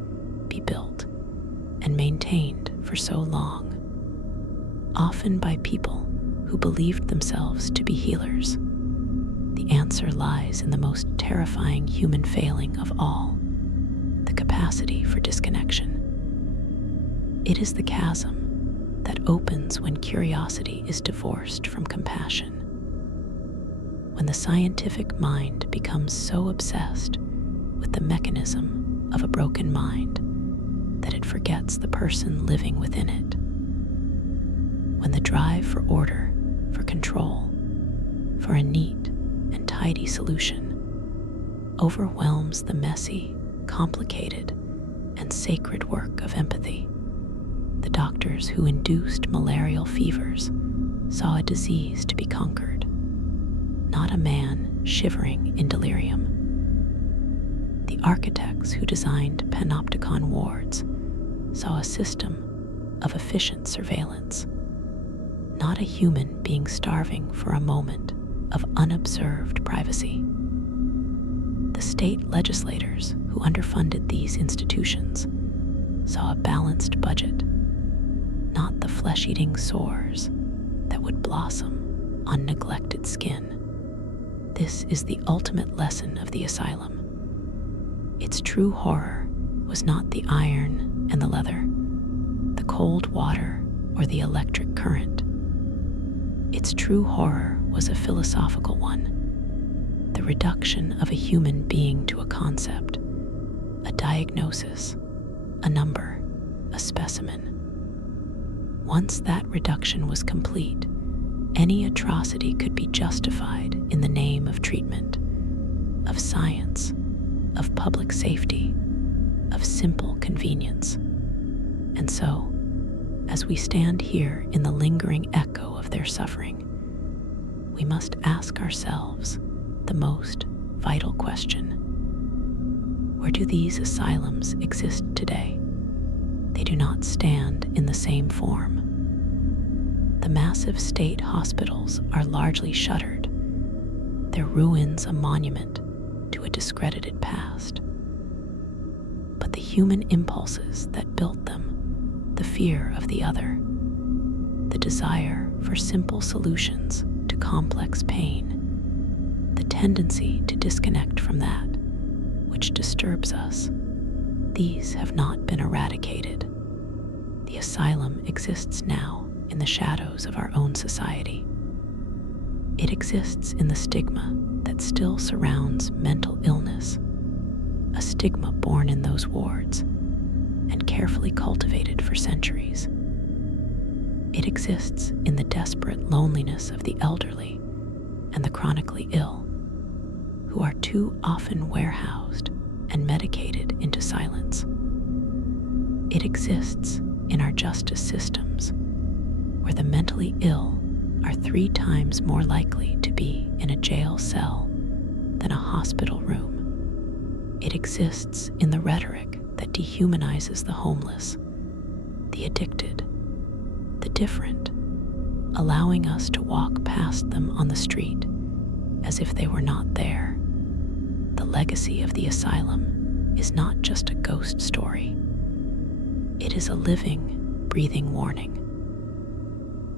be built and maintained for so long, often by people who believed themselves to be healers? The answer lies in the most terrifying human failing of all, the capacity for disconnection. It is the chasm that opens when curiosity is divorced from compassion. When the scientific mind becomes so obsessed with the mechanism of a broken mind that it forgets the person living within it. When the drive for order, for control, for a neat and tidy solution overwhelms the messy, complicated, and sacred work of empathy. The doctors who induced malarial fevers saw a disease to be conquered, not a man shivering in delirium. The architects who designed panopticon wards saw a system of efficient surveillance, not a human being starving for a moment of unobserved privacy. The state legislators who underfunded these institutions saw a balanced budget, not the flesh-eating sores that would blossom on neglected skin. This is the ultimate lesson of the asylum. Its true horror was not the iron and the leather, the cold water or the electric current. Its true horror was a philosophical one, the reduction of a human being to a concept, a diagnosis, a number, a specimen. Once that reduction was complete, any atrocity could be justified in the name of treatment, of science, of public safety, of simple convenience. And so, as we stand here in the lingering echo of their suffering, we must ask ourselves the most vital question. Where do these asylums exist today? They do not stand in the same form. The massive state hospitals are largely shuttered, their ruins a monument to a discredited past. But the human impulses that built them, the fear of the other, the desire for simple solutions to complex pain, the tendency to disconnect from that which disturbs us, these have not been eradicated. The asylum exists now in the shadows of our own society. It exists in the stigma that still surrounds mental illness, a stigma born in those wards and carefully cultivated for centuries. It exists in the desperate loneliness of the elderly and the chronically ill, who are too often warehoused and medicated into silence. It exists in our justice systems, where the mentally ill are 3 times more likely to be in a jail cell than a hospital room. It exists in the rhetoric that dehumanizes the homeless, the addicted, the different, allowing us to walk past them on the street as if they were not there. The legacy of the asylum is not just a ghost story. It is a living, breathing warning.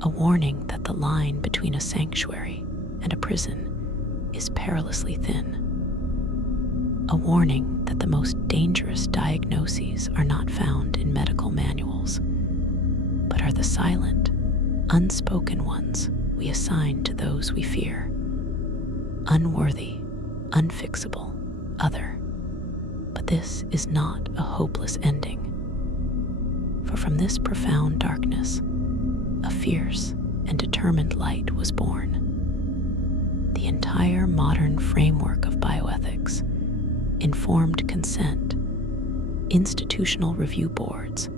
A warning that the line between a sanctuary and a prison is perilously thin. A warning that the most dangerous diagnoses are not found in medical manuals, but are are the silent, unspoken ones we assign to those we fear. Unworthy, unfixable, other. But this is not a hopeless ending. For from this profound darkness, a fierce and determined light was born. The entire modern framework of bioethics, informed consent, institutional review boards,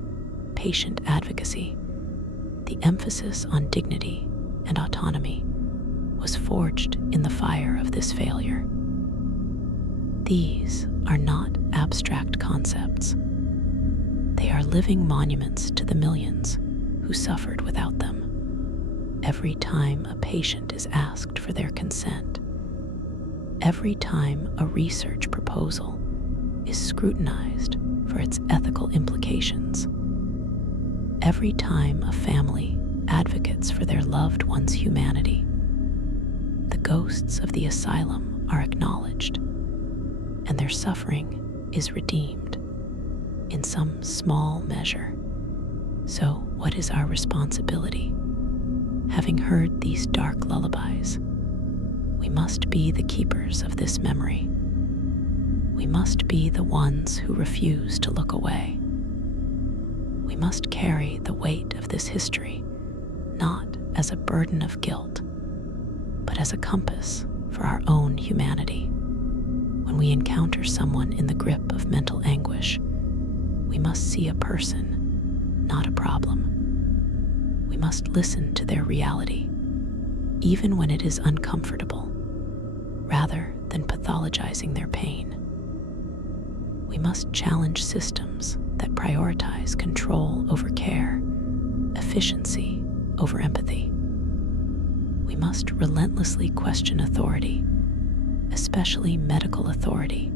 patient advocacy, the emphasis on dignity and autonomy was forged in the fire of this failure. These are not abstract concepts. They are living monuments to the millions who suffered without them. Every time a patient is asked for their consent, every time a research proposal is scrutinized for its ethical implications, every time a family advocates for their loved one's humanity, the ghosts of the asylum are acknowledged, and their suffering is redeemed in some small measure. So, what is our responsibility? Having heard these dark lullabies, we must be the keepers of this memory. We must be the ones who refuse to look away. We must carry the weight of this history not as a burden of guilt, but as a compass for our own humanity. When we encounter someone in the grip of mental anguish, we must see a person, not a problem. We must listen to their reality, even when it is uncomfortable, rather than pathologizing their pain. We must challenge systems that prioritize control over care, efficiency over empathy. We must relentlessly question authority, especially medical authority,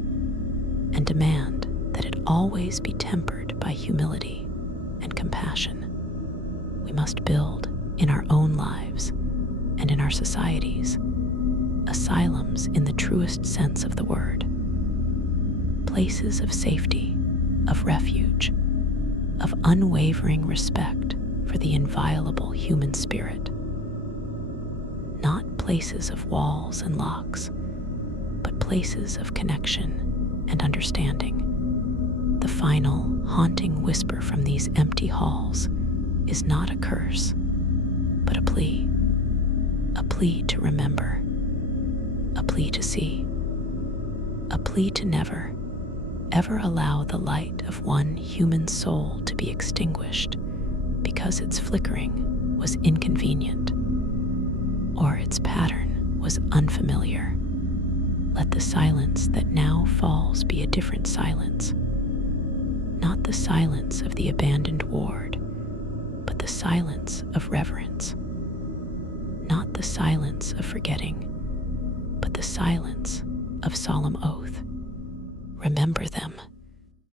and demand that it always be tempered by humility and compassion. We must build in our own lives and in our societies asylums in the truest sense of the word, places of safety, of refuge, of unwavering respect for the inviolable human spirit. Not places of walls and locks, but places of connection and understanding. The final, haunting whisper from these empty halls is not a curse, but a plea to remember, a plea to see, a plea to never, ever allow the light of one human soul to be extinguished because its flickering was inconvenient or its pattern was unfamiliar. Let the silence that now falls be a different silence, not the silence of the abandoned ward, but the silence of reverence, not the silence of forgetting, but the silence of solemn oath. Remember them.